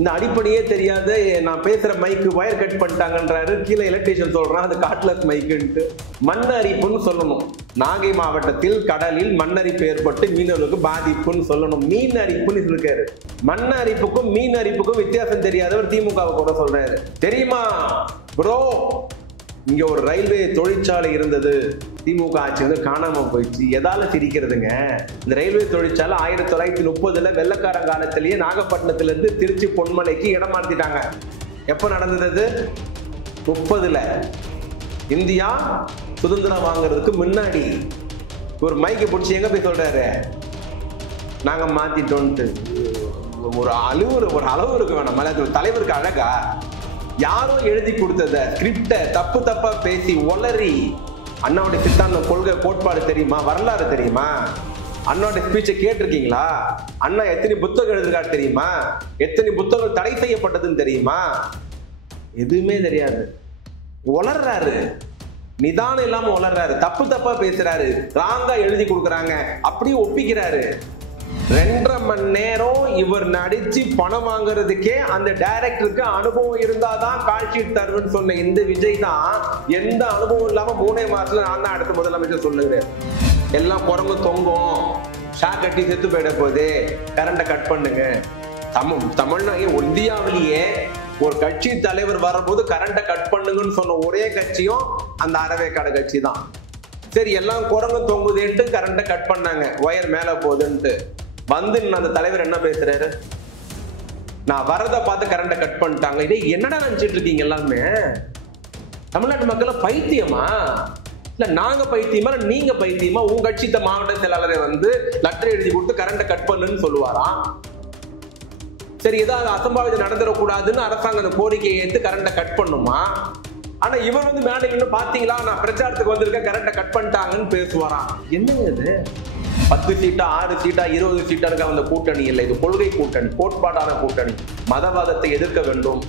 இந்த அடிப்படையே தெரியாத நான் பேசுற மைக்கு வயர் கட் பண்ணிட்டாங்கன்றாரு. கீழே எலக்ட்ரிஷியன் சொல்றான் அது காட்லஸ் மைக்குன்ட்டு. மண் அரிப்புன்னு சொல்லணும். நாகை மாவட்டத்தில் கடலில் மண் அரிப்பு ஏற்பட்டு மீனவர்களுக்கு பாதிப்புன்னு சொல்லணும். மீன் அரிப்புன்னு இருக்காரு. மண் அரிப்புக்கும் மீன் அரிப்புக்கும் வித்தியாசம் தெரியாதவர் திமுகவை கூட சொல்றாரு. தெரியுமா ப்ரோ, இங்க ஒரு ரயில்வே தொழிற்சாலை இருந்தது, திமுக ஆட்சி வந்து காணாம போயிடுச்சு. எதால சிரிக்கிறதுங்க? இந்த ரயில்வே தொழிற்சாலை 1930 வெள்ளக்காரன் காலத்திலேயே நாகப்பட்டினத்துல இருந்து திருச்சி பொன்மலைக்கு இடம் மாத்திட்டாங்க. எப்ப நடந்தது? 30. இந்தியா சுதந்திரம் வாங்குறதுக்கு முன்னாடி. ஒரு மைக்கு பிடிச்சி எங்க போய் சொல்றாரு நாங்க மாத்திட்டோம்ட்டு. ஒரு அளவு இருக்கு வேணாம். மலையாளத்துல தலைவருக்கு அழகா? யாரோ எழுதி கொடுத்தத ஸ்கிரிப்ட தப்பா பேசி ஒளறி. அண்ணாவுடைய சித்தாந்தம், கொள்கை, கோட்பாடு தெரியுமா? வரலாறு தெரியுமா? அண்ணாவுடைய ஸ்பீச்சை கேட்டிருக்கீங்களா? அண்ணா எத்தனை புத்தகம் எழுதுறாரு தெரியுமா? எத்தனை புத்தகங்கள் தடை செய்யப்பட்டதுன்னு தெரியுமா? எதுவுமே தெரியாது. ஒளர்றாரு, நிதானம் இல்லாம ஒளர்றாரு, தப்பா பேசுறாரு, ராங்கா எழுதி கொடுக்குறாங்க, அப்படியே ஒப்பிக்கிறாரு. 2.5 மணி நேரம் இவர் நடிச்சு பணம் வாங்குறதுக்கே அந்த டைரக்டருக்கு அனுபவம் இருந்தாதான் கால் ஷீட் தருவேன்னு சொன்ன இந்த விஜய் தான் எந்த அனுபவம் இல்லாம 3 மாசத்துல நான் தான் அடுத்த முதலமைச்சர் சொல்லுகிறேன். எல்லாம் குரங்கு தொங்கும், ஷாக் கட்டி செத்து போயிட போகுது, கரண்ட கட் பண்ணுங்க. தமிழ்நாடு இந்தியாவிலேயே ஒரு கட்சி தலைவர் வரும்போது கரண்ட கட் பண்ணுங்கன்னு சொன்ன ஒரே கட்சியும் அந்த அறவேக்காடு கட்சி தான். சரி, எல்லாம் குரங்கு தொங்குதுன்ட்டு கரண்ட கட் பண்ணாங்க, ஒயர் மேல போகுதுன்ட்டு. வந்து அந்த தலைவர் என்ன பேசுறாரு? நான் வரத பார்த்து கரண்ட கட் பண்ணிட்டாங்க. இதே என்னடா நினைச்சிட்டு இருக்கீங்க எல்லாருமே? தமிழ்நாட்டு மக்கள் பைத்தியமா? இல்ல நாங்க பைத்தியமா, நீங்க பைத்தியமா? உங்க கட்சி மாவட்ட செயலாளரை வந்து லெட்டர் எழுதி கொடுத்து கரண்ட கட் பண்ணுன்னு சொல்லுவாராம். சரி, ஏதாவது அசம்பாவிதம் நடந்துடக்கூடாதுன்னு அரசாங்கம் அந்த கோரிக்கையை ஏற்று கரண்ட கட் பண்ணுமா? ஆனா இவர் வந்து மேல இன்னும் பாத்தீங்களா, நான் பிரச்சாரத்துக்கு வந்திருக்கேன், கரண்ட கட் பண்ணிட்டாங்கன்னு பேசுவாராம். என்னங்க இது? 10 சீட்டா 6 சீட்டா 20 சீட்டா இருக்க அந்த கூட்டணி இல்லை. இது கொள்கை கூட்டணி, கோட்பாடான கூட்டணி. மதவாதத்தை எதிர்க்க வேண்டும்,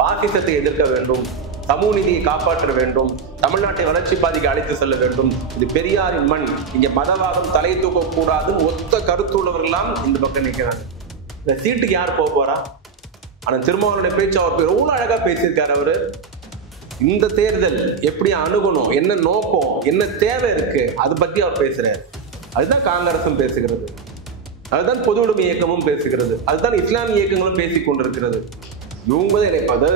பாகிசத்தை எதிர்க்க வேண்டும், சமூக நீதியை காப்பாற்ற வேண்டும், தமிழ்நாட்டை வளர்ச்சி பாதைக்கு அழைத்து செல்ல வேண்டும். இது பெரியாரின் மண், இங்க மதவாதம் தலை தூக்க கூடாதுன்னு ஒத்த கருத்துள்ளவர்கள்லாம் இந்த பக்கம் நிற்கிறாங்க. இந்த சீட்டுக்கு யார் போக போறா? ஆனா திருமாவளவனுடைய பேச்சு அவர் எவ்வளவு அழகா பேசியிருக்காரு. அவரு இந்த தேர்தல் எப்படி அணுகணும், என்ன நோக்கம், என்ன தேவை இருக்கு, அதை பத்தி அவர் பேசுறாரு. அதுதான் காங்கிரசும் பேசுகிறது, அதுதான் பொது உடைமை இயக்கமும் பேசுகிறது, அதுதான் இஸ்லாமிய இயக்கங்களும் பேசிக் கொண்டிருக்கிறது. இவங்க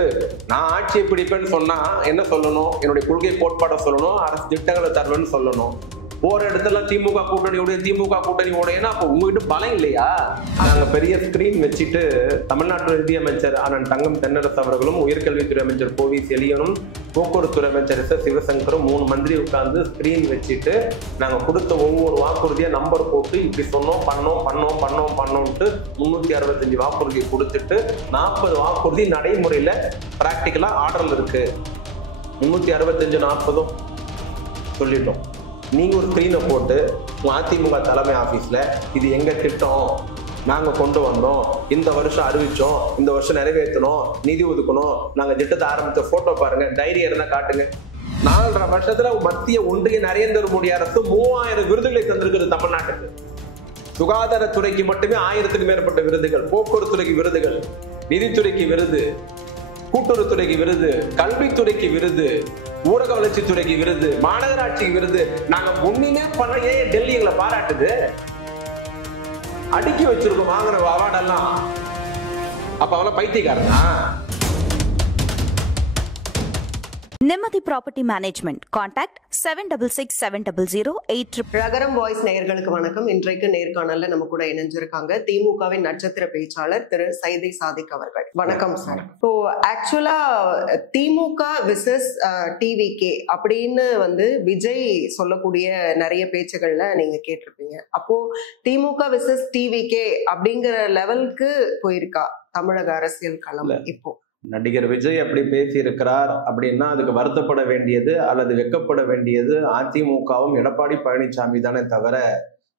நான் ஆட்சியை பிடிப்பேன்னு சொன்னா என்ன சொல்லணும்? என்னுடைய கொள்கை கோட்பாட்டை சொல்லணும், அரசு திட்டங்களை தருவேன்னு சொல்லணும். போற இடத்துல திமுக கூட்டணியோட அப்ப உங்ககிட்ட பலம் இல்லையா? நாங்க பெரிய ஸ்கிரீன் வச்சுட்டு தமிழ்நாட்டு நிதியமைச்சர் அண்ணன் தங்கம் தென்னரசு அவர்களும், உயர்கல்வித்துறை அமைச்சர் கோவி செலியனும், போக்குவரத்துறை அமைச்சர் சிவசங்கரும் 3 மந்திரி உட்கார்ந்து ஸ்கிரீன் வச்சுட்டு நாங்க கொடுத்த ஒவ்வொரு வாக்குறுதியா நம்பர் போட்டு இப்படி சொன்னோம், பண்ணோம்ட்டு 365 வாக்குறுதி கொடுத்துட்டு 40 வாக்குறுதி நடைமுறையில பிராக்டிக்கலா ஆர்டர்ல இருக்கு. 365 40 சொல்லிட்டோம். நீங்க ஒரு ஸ்கிரீனை போட்டு அதிமுக தலைமை ஆபீஸ்ல இது எங்க திட்டம், நாங்க கொண்டு வந்தோம், இந்த வருஷம் அறிவிச்சோம், இந்த வருஷம் நிறைவேற்றணும், நிதி ஒதுக்கணும், நாங்க திட்டத்தை ஆரம்பித்த போட்டோ பாருங்க, டைரி இருந்தா காட்டுங்க. 4.5 வருஷத்துல மத்திய ஒன்றிய நரேந்திர மோடி அரசு 3000 விருதுகளை தந்திருக்கிறது தமிழ்நாட்டுக்கு. சுகாதாரத்துறைக்கு மட்டுமே 1000க்கும் மேற்பட்ட விருதுகள், போக்குவரத்துறைக்கு விருதுகள், நிதித்துறைக்கு விருது, கூட்டுறவுத்துறைக்கு விருது, கல்வித்துறைக்கு விருது, ஊரக வளர்ச்சித்துறைக்கு விருது, மாநகராட்சிக்கு விருது. நாங்க ஒண்ணுமே பண்ண டெல்லி எங்களை பாராட்டுது, அடுக்கி வச்சிருக்கோம் வாங்கின அவார்டெல்லாம். அப்ப அவெல்லாம் பைத்தியக்காரனா? நிம்மதி ப்ராப்பர்ட்டி மேனேஜ்மெண்ட். கான்டாக்ட் 766700 ரகரம் வாய்ஸ் நேயர்களுக்கு வணக்கம். இன்றைக்கு நேர்காணல்ல நம்ம கூட இணைஞ்சிருக்காங்க திமுகவின் நட்சத்திர பேச்சாளர் திரு சைதை சாதிக் அவர்கள். வணக்கம் சார். இப்போ ஆக்சுவலா திமுக விசஸ் டிவிகே அப்படின்னு வந்து விஜய் சொல்லக்கூடிய நிறைய பேச்சுகள்ல நீங்க கேட்டிருப்பீங்க. அப்போ திமுக விசஸ் டிவிகே அப்படிங்கிற லெவலுக்கு போயிருக்கா தமிழக அரசியல் களம்? இப்போ நடிகர் விஜய் அப்படி பேசி இருக்கிறார் அப்படின்னா அதுக்கு வருத்தப்பட வேண்டியது அல்லது வெக்கப்பட வேண்டியது அதிமுகவும் எடப்பாடி பழனிசாமி தானே தவிர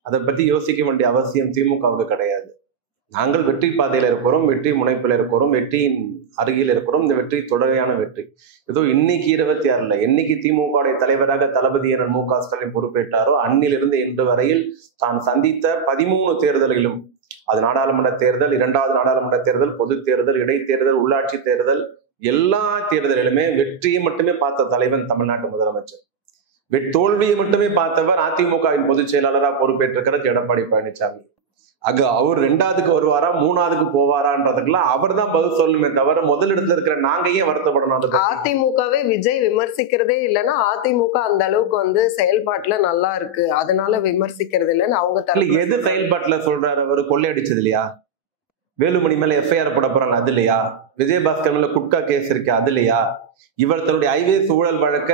அதை பத்தி யோசிக்க வேண்டிய அவசியம் திமுகவுக்கு கிடையாது. நாங்கள் வெற்றி பாதையில இருக்கிறோம், வெற்றி முனைப்பில் இருக்கிறோம், வெற்றியின் அருகில் இருக்கிறோம். இந்த வெற்றி தொடரையான வெற்றி. ஏதோ இன்னைக்கு 26 என்னைக்கு திமுக தலைவராக தளபதி என மு.க. ஸ்டாலின் பொறுப்பேற்றாரோ அன்னிலிருந்து இன்று வரையில் தான் சந்தித்த 13 தேர்தல்களிலும் அது நாடாளுமன்ற தேர்தல், 2வது நாடாளுமன்ற தேர்தல், பொது தேர்தல், இடைத்தேர்தல், உள்ளாட்சி தேர்தல், எல்லா தேர்தலிலுமே வெற்றியை மட்டுமே பார்த்த தலைவன் தமிழ்நாட்டு முதலமைச்சர். தோல்வியை மட்டுமே பார்த்தவர் அதிமுகவின் பொதுச் செயலாளராக பொறுப்பேற்றிருக்கிற எடப்பாடி பழனிசாமி. அவர் 2வதுக்கு வருவாரா 3வதுக்கு போவாரான்றதுக்கெல்லாம் அவர் தான் பதில் சொல்லணுமே தவிர முதலிடத்துல இருக்கிற நாங்க ஏன் வருத்தப்படணும்? அதிமுகவே விஜய் விமர்சிக்கிறதே இல்லைன்னா அதிமுக அந்த அளவுக்கு செயல்பாட்டுல நல்லா இருக்கு அதனால விமர்சிக்கிறது இல்லைன்னு அவங்க எது செயல்பாட்டுல சொல்றாரு? அவர் கொள்ளையடிச்சது இல்லையா? வேலுமணி மேல எஃப்ஐஆர் போட போறாங்க அது இல்லையா? விஜயபாஸ்கர் மேல குட்கா கேஸ் இருக்கு அது இல்லையா? இவர் தன்னுடைய ஐவேஸ் ஊழல் வழக்க,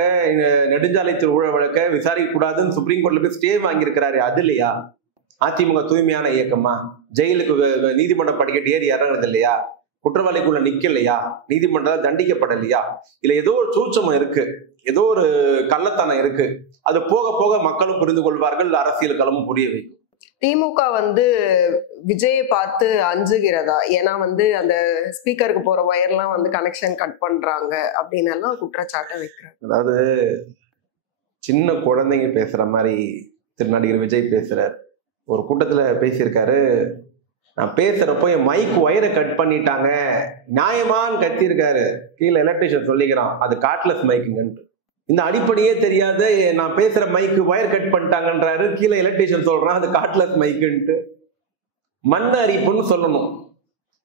நெடுஞ்சாலைத்துறை ஊழல் வழக்க விசாரிக்க கூடாதுன்னு சுப்ரீம் கோர்ட்ல போய் ஸ்டே வாங்கியிருக்கிறாரு அது இல்லையா? அதிமுக தூய்மையான இயக்கமா? ஜெயிலுக்கு நீதிமன்றம் படிக்கட்டு ஏறி இறங்குறது இல்லையா? குற்றவாளிக்குள்ள நிக்கலையா? நீதிமன்றம் தண்டிக்கப்படலையா? இல்ல ஏதோ ஒரு சூட்சமம் இருக்கு, ஏதோ ஒரு கள்ளத்தனம் இருக்கு. அது போக போக மக்களும் புரிந்து கொள்வார்கள், அரசியல் களமும் புரிய வைக்கும். திமுக விஜயை பார்த்து அஞ்சுகிறதா? ஏன்னா அந்த ஸ்பீக்கருக்கு போற வயர்லாம் கனெக்ஷன் கட் பண்றாங்க அப்படின்னு எல்லாம் குற்றச்சாட்டை வைக்கிறாங்க. அதாவது சின்ன குழந்தைங்க பேசுற மாதிரி நடிகர் விஜய் பேசுறாரு. ஒரு கூட்டத்துல பேசியிருக்காரு, நான் பேசுறப்போ என் மைக் ஒயரை கட் பண்ணிட்டாங்க நியாயமான்னு கத்திருக்காரு. கீழே எலக்ட்ரிஷியன் சொல்லிக்கிறான் அது கார்ட்லெஸ் மைக்குங்கன்ட்டு. இந்த அடிப்படையே தெரியாத நான் பேசுற மைக்கு ஒயர் கட் பண்ணிட்டாங்கன்றாரு. கீழே எலக்ட்ரிஷியன் சொல்றான் அது கார்ட்லெஸ் மைக்குன்ட்டு. மண் அரிப்புன்னு சொல்லணும்.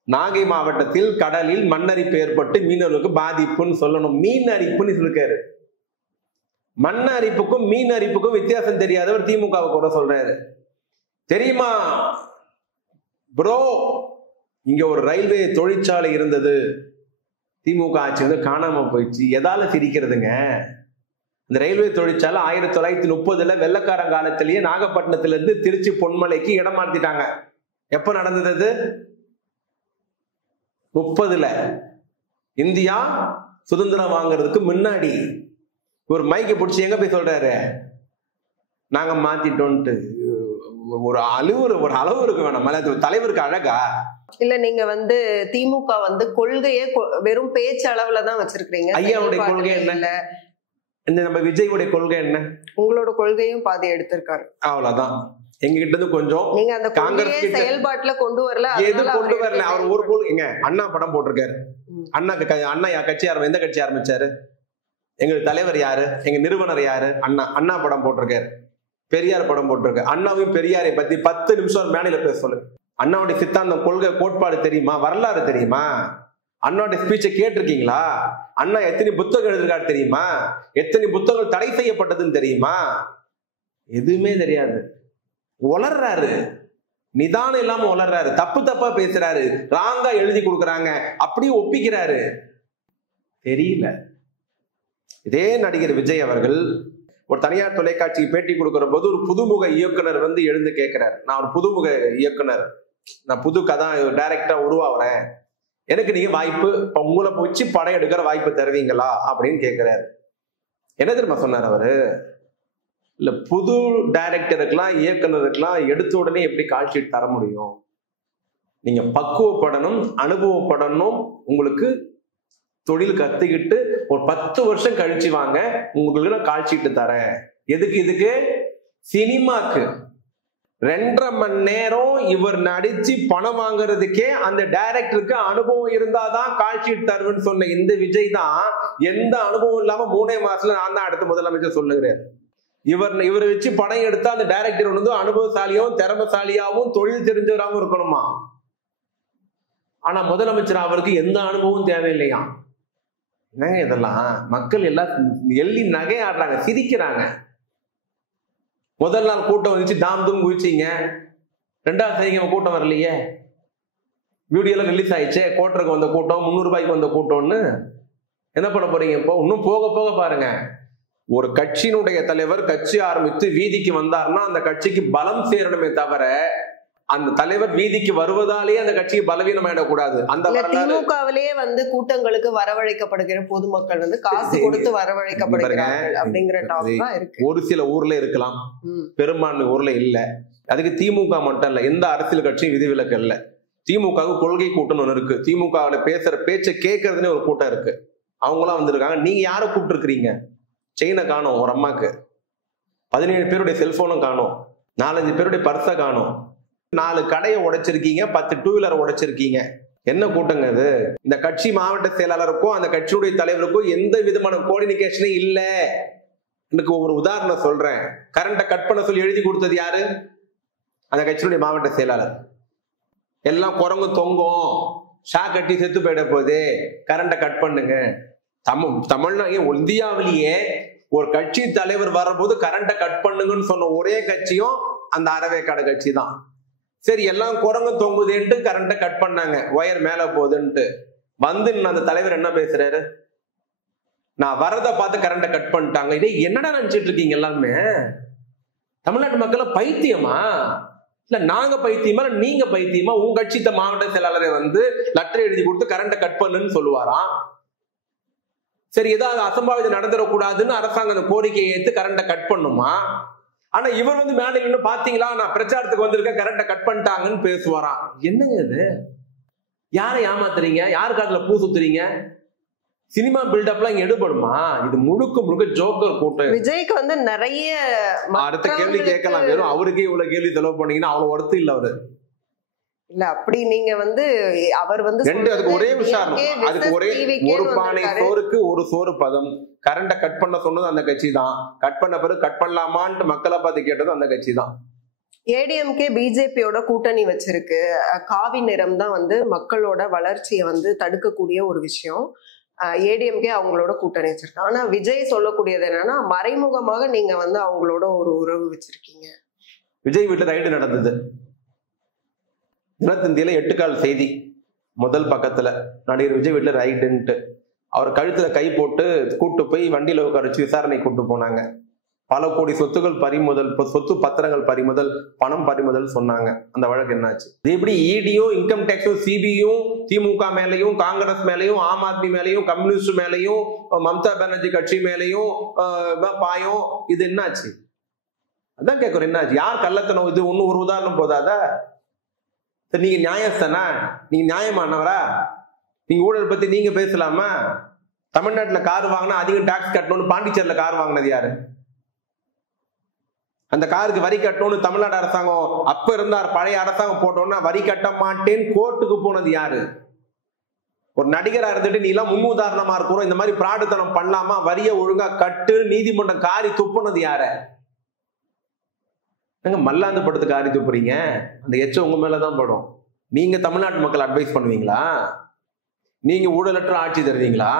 நாகை மாவட்டத்தில் கடலில் மண்ணரிப்பு ஏற்பட்டு மீனவர்களுக்கு பாதிப்புன்னு சொல்லணும். மீன் அரிப்புன்னு இருக்காரு. மண் அரிப்புக்கும் மீன் அரிப்புக்கும் வித்தியாசம் தெரியாதவர் திமுகவை கூட சொல்றாரு. தெரியுமா ப்ரோ, இங்க ஒரு ரயில்வே தொழிற்சாலை இருந்தது, திமுக ஆட்சி காணாம போயிடுச்சு. எதால சிரிக்கிறதுங்க? இந்த ரயில்வே தொழிற்சாலை 1930 வெள்ளக்காரங்காலத்திலேயே நாகப்பட்டினத்துல இருந்து திருச்சி பொன்மலைக்கு இடம் மாத்திட்டாங்க. எப்ப நடந்தது அது? 30 இந்தியா சுதந்திரம் வாங்குறதுக்கு முன்னாடி. ஒரு மைக்கை பிடிச்சி எங்க போய் சொல்றாரு நாங்க மாத்திட்டோம்ட்டு? ஒரு அளவு இருக்கு வேணாம். தலைவருக்கு அழகா இல்ல? நீங்க திமுக கொள்கையே வெறும் பேச்சு அளவுலதான் வச்சிருக்கீங்க. ஐயாவுடைய கொள்கை என்ன? நம்ம விஜயுடைய கொள்கை என்ன? உங்களோட கொள்கையும் பாதி எடுத்திருக்காரு. அவ்வளவுதான். எங்க கிட்ட இருந்து கொஞ்சம் நீங்க அந்த காங்கிரஸ் செயல்பாட்டுல கொண்டு வரல. எது கொண்டு வரல? அவர் ஒரு கொள்கைங்க. அண்ணா படம் போட்டிருக்காரு. அண்ணா கட்சி எந்த கட்சி ஆரம்பிச்சாரு? எங்க தலைவர் யாரு? எங்க நிறுவனர் யாரு? அண்ணா படம் போட்டிருக்காரு. பெரியார் படம் போட்டிருக்காரு. அண்ணாவையும் பெரியாரை பத்தி 10 நிமிஷம் மேடையில பேச சொல்லுங்க. அண்ணாவுடைய சித்தாந்தம், கொள்கை, கோட்பாடு தெரியுமா? வரலாறு தெரியுமா? அண்ணாவுடைய ஸ்பீச்சை கேட்டிருக்கீங்களா? அண்ணா எத்தனை புத்தகம் எழுதிருக்காரு தெரியுமா? எத்தனை புத்தகங்கள் தடை செய்யப்பட்டதுன்னு தெரியுமா? எதுவுமே தெரியாது. உளர்றாரு, நிதானம் இல்லாம உளர்றாரு, தப்பா பேசுறாரு, ராங்கா எழுதி கொடுக்குறாங்க, அப்படியே ஒப்பிக்கிறாரு. தெரியல. இதே நடிகர் விஜய் அவர்கள் ஒரு தனியார் தொலைக்காட்சிக்கு பேட்டி கொடுக்கிற போது ஒரு புதுமுக இயக்குனர் எழுந்து கேட்கிறார், நான் ஒரு புதுமுக இயக்குனர், நான் புது கதை டைரக்டா உருவாகிறேன், எனக்கு நீங்க வாய்ப்பு உங்களை போச்சு படம் எடுக்கிற வாய்ப்பு தருவீங்களா அப்படின்னு கேட்கிறாரு. என்ன தெரியுமா சொன்னார் அவரு? இல்ல, புது டைரக்டருக்கெல்லாம் இயக்குனருக்கெல்லாம் எடுத்த உடனே எப்படி கால் ஷீட் தர முடியும்? நீங்க பக்குவப்படணும், அனுபவப்படணும், உங்களுக்கு தொழில் கத்துக்கிட்டு ஒரு 10 வருஷம் கழிச்சு வாங்க, உங்களுக்கு நான் கால் ஷீட் தரேன். எதுக்கு? இதுக்கு சினிமாக்கு 2.5 மணி நேரம் இவர் நடிச்சு பணம் வாங்குறதுக்கே அந்த டைரக்டருக்கு அனுபவம் இருந்தாதான் கால் ஷீட் தருவேன்னு சொன்ன இந்த விஜய் தான் எந்த அனுபவம் இல்லாம 3 மாசத்துல நான் தான் அடுத்த முதலமைச்சர் சொல்லுகிறார். இவரை வச்சு படம் எடுத்தா அந்த டைரக்டர் அனுபவசாலியாவும் திறமைசாலியாவும் தொழில் தெரிஞ்சவராகவும் இருக்கணுமா? ஆனா முதலமைச்சர் அவருக்கு எந்த அனுபவம் தேவையில்லையா? என்னங்க இதெல்லாம்? மக்கள் எல்லாம் எள்ளி நகையாடுறாங்க, சிரிக்கிறாங்க. முதல் நாள் கூட்டம் வந்துச்சு, தாம் தூம் குதிச்சிங்க. 2வது சனிக்கிழமை கூட்டம் வரலையே, வீடியோலாம் ரிலீஸ் ஆயிடுச்சே, கோட்டருக்கு வந்த கூட்டம், 300 ரூபாய்க்கு வந்த கூட்டம்னு. என்ன பண்ண போறீங்க இப்போ? இன்னும் போக போக பாருங்க. ஒரு கட்சியினுடைய தலைவர் கட்சி ஆரம்பித்து வீதிக்கு வந்தாருன்னா அந்த கட்சிக்கு பலம் சேரணுமே தவிர அந்த தலைவர் வீதிக்கு வருவதாலேயே அந்த கட்சிக்கு பலவீனம் ஆயிடக்கூடாது. அந்த திமுகவிலேயே கூட்டங்களுக்கு வரவழைக்கப்படுகிற பொதுமக்கள் காசு கொடுத்து வரவழைக்கப்படுகிறார்கள் அப்படிங்கிற டாபிக் தான் இருக்கு. ஒரு சில ஊர்ல இருக்கலாம், பெரும்பான்மை ஊர்ல இல்ல. அதுக்கு திமுக மட்டும் இல்ல, எந்த அரசியல் கட்சியும் விதிவிலக்கு இல்ல. திமுக கொள்கை கூட்டம் ஒண்ணு இருக்கு. திமுகவுல பேசுற பேச்சை கேட்கறதுன்னு ஒரு கூட்டம் இருக்கு. அவங்களாம் வந்திருக்காங்க. நீங்க யாரை கூப்பிட்டு இருக்கிறீங்க? செயினை காணும், ஒரு அம்மாக்கு 17 பேருடைய செல்போனும் காணும், 4-5 பேருடைய பர்ஸை காணும். 4 கடையை உடைச்சிருக்கீங்க, 10 டூ வீலர் உடைச்சிருக்கீங்க. என்ன கூட்டங்க இது? இந்த கட்சி மாவட்ட செயலாளருக்கும் அந்த கட்சியுடைய தலைவருக்கும் எந்த விதமான கோஆர்டினேஷனே இல்ல. எனக்கு ஒரு உதாரணம் சொல்றேன். கரண்ட கட் பண்ண சொல்லி எழுதி கொடுத்தது யாரு? அந்த கட்சியுடைய மாவட்ட செயலாளர். எல்லாம் குரங்கு தொங்கும், ஷா கட்டி செத்து போயிட போகுது, கரண்ட கட் பண்ணுங்க. தமிழ்நாடு இந்தியாவிலேயே ஒரு கட்சி தலைவர் வரும்போது கரண்ட கட் பண்ணுங்கன்னு சொன்ன ஒரே கட்சியும் அந்த அறவேக்காடு கட்சி தான். சரி, எல்லாம் குரங்கு தொங்குதுன்ட்டு கரண்ட கட் பண்ணாங்க, ஒயர் மேல போகுதுன்ட்டு. வந்து அந்த தலைவர் என்ன பேசுறாரு? நான் வரத பார்த்து கரண்ட கட் பண்ணிட்டாங்க. இதே என்னடா நினைச்சிட்டு இருக்கீங்க எல்லாமே? தமிழ்நாட்டு மக்கள் பைத்தியமா? இல்ல நாங்க பைத்தியமா, இல்ல நீங்க பைத்தியமா? உங்க கட்சி மாவட்ட செயலாளரை வந்து லெட்டர் எழுதி கொடுத்து கரண்ட கட் பண்ணுன்னு சொல்லுவாராம். சரி, ஏதாவது அசம்பாவிதம் நடந்துடக்கூடாதுன்னு அரசாங்கம் அந்த கோரிக்கையை ஏற்று கரண்ட கட் பண்ணுமா? ஆனா இவர் வந்து மேடையில பாத்தீங்களா, நான் பிரச்சாரத்துக்கு வந்திருக்கேன், கரண்ட கட் பண்ணிட்டாங்கன்னு பேசுவாராம். என்னங்க இது? யாரை ஏமாத்துறீங்க? யாருக்கு அதுல பூ சுத்துறீங்க? சினிமா பில்டப்லாம் இங்க எடுபடுமா? இது முழுக்க முழுக்க ஜோக்கர் கூட்டம். விஜய்க்கு வந்து நிறைய அடுத்த கேள்வி கேட்கலாம். வெறும் அவருக்கே இவ்வளவு கேள்வி செலவு பண்ணீங்கன்னா அவ்வளவு ஒர்த்து இல்ல அவரு. இல்ல அப்படி நீங்க வந்து அவர் வந்து அதுக்கு ஒரே விஷயம், அதுக்கு ஒரே ஒரு பானை சோறுக்கு ஒரு சோறு பதம். கரண்ட கட் பண்ண சொன்னது அந்த கட்சி தான். கட் பண்ண பிறகு கட் பண்ணலாமான்ட்டு மக்களை பார்த்து கேட்டதும் அந்த கட்சி தான். ஏடிஎம்கே பிஜேபியோட கூட்டணி வச்சிருக்கு. காவி நிறம் தான் வந்து மக்களோட வளர்ச்சியை வந்து தடுக்கக்கூடிய ஒரு விஷயம். ஏடிஎம்கே அவங்களோட கூட்டணி வச்சிருக்காங்க. ஆனா விஜய் சொல்லக்கூடியது என்னன்னா, மறைமுகமாக நீங்க வந்து அவங்களோட ஒரு உறவு வச்சிருக்கீங்க. விஜய் வீட்டுல ரைடு நடந்தது. தினத்தந்தியில 8 கால் செய்தி முதல் பக்கத்துல, நடிகர் விஜய் வீட்டுல ரைடுன்ட்டு. அவர் கழுத்துல கை போட்டு கூட்டு போய் வண்டியில உட்காரிச்சு விசாரணை கூட்டு போனாங்க. பல கோடி சொத்துகள் பறிமுதல், சொத்து பத்திரங்கள் பறிமுதல், பணம் பறிமுதல் சொன்னாங்க. அந்த வழக்கு என்னாச்சு? எப்படி இடியும் இன்கம் டேக்ஸும் சிபியும் திமுக மேலையும் காங்கிரஸ் மேலையும் ஆம் ஆத்மி மேலையும் கம்யூனிஸ்ட் மேலையும் மம்தா பானர்ஜி கட்சி மேலையும் பாயும், இது என்னாச்சு? அதான் கேட்கறோம், என்னாச்சு? யார் கள்ளத்தனம்? இது ஒன்னும் ஒரு உதாரணம் போதாத? நீங்க நியாயஸ்தானா? நீங்க நியாயமானவரா? நீங்க ஊழல் பத்தி நீங்க பேசலாமா? தமிழ்நாட்டுல கார் வாங்கினா அதிகம் டாக்ஸ் கட்டணும்னு பாண்டிச்சேரியில கார் வாங்கினது யாரு? அந்த காருக்கு வரி கட்டணும்னு தமிழ்நாடு அரசாங்கம் அப்ப இருந்தார், பழைய அரசாங்கம் போட்டோம்னா வரி கட்ட மாட்டேன்னு கோர்ட்டுக்கு போனது யாரு? ஒரு நடிகரா இருந்துட்டு நீ எல்லாம் முன்னுதாரணமா இருக்கிறோம், இந்த மாதிரி பிராடுத்தனம் பண்ணலாமா, வரிய ஒழுங்கா கட்டு நீதிமன்றம் காரி துப்புனது யார? மல்லாந்து படுத்து காரி துப்புறீங்க. அந்த எச்சம் உங்க மேலதான் படும். நீங்க தமிழ்நாட்டு மக்கள் அட்வைஸ் பண்ணுவீங்களா? நீங்க ஊழலற்ற ஆட்சி தருவீங்களா?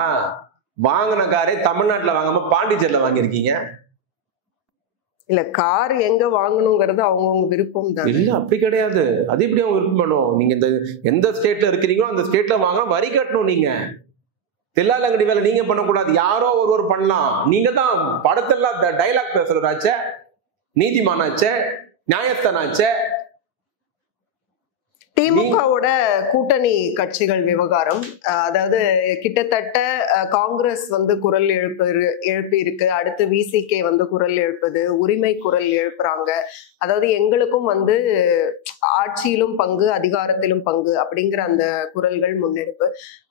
வாங்கின காரை தமிழ்நாட்டுல வாங்காம பாண்டிச்சேரியில வாங்கியிருக்கீங்க. இல்ல கார் எங்க வாங்கணுங்கிறது அவங்கவுங்க விருப்பம் தான். இல்ல அப்படி கிடையாது. அது எப்படி அவங்க விருப்பம் பண்ணும்? நீங்க இந்த எந்த ஸ்டேட்ல இருக்கிறீங்களோ அந்த ஸ்டேட்ல வாங்க வரி கட்டணும். நீங்க தில்லாலங்கடி வேலை நீங்க பண்ணக்கூடாது, யாரோ ஒருவர் பண்ணலாம். நீங்க தான் படத்தெல்லாம் டைலாக் பேசுறாச்சே, நீதிமானாச்சே, நியாயஸ்தானாச்சே. திமுகவோட கூட்டணி கட்சிகள் விவகாரம், அதாவது கிட்டத்தட்ட காங்கிரஸ் வந்து குரல் எழுப்பி இருக்கு. அடுத்து விசிகே வந்து குரல் எழுப்புது, உரிமை குரல் எழுப்புறாங்க. அதாவது எங்களுக்கும் வந்து ஆட்சியிலும் பங்கு, அதிகாரத்திலும் பங்கு அப்படிங்கிற அந்த குரல்கள் முன்னெடுப்பு.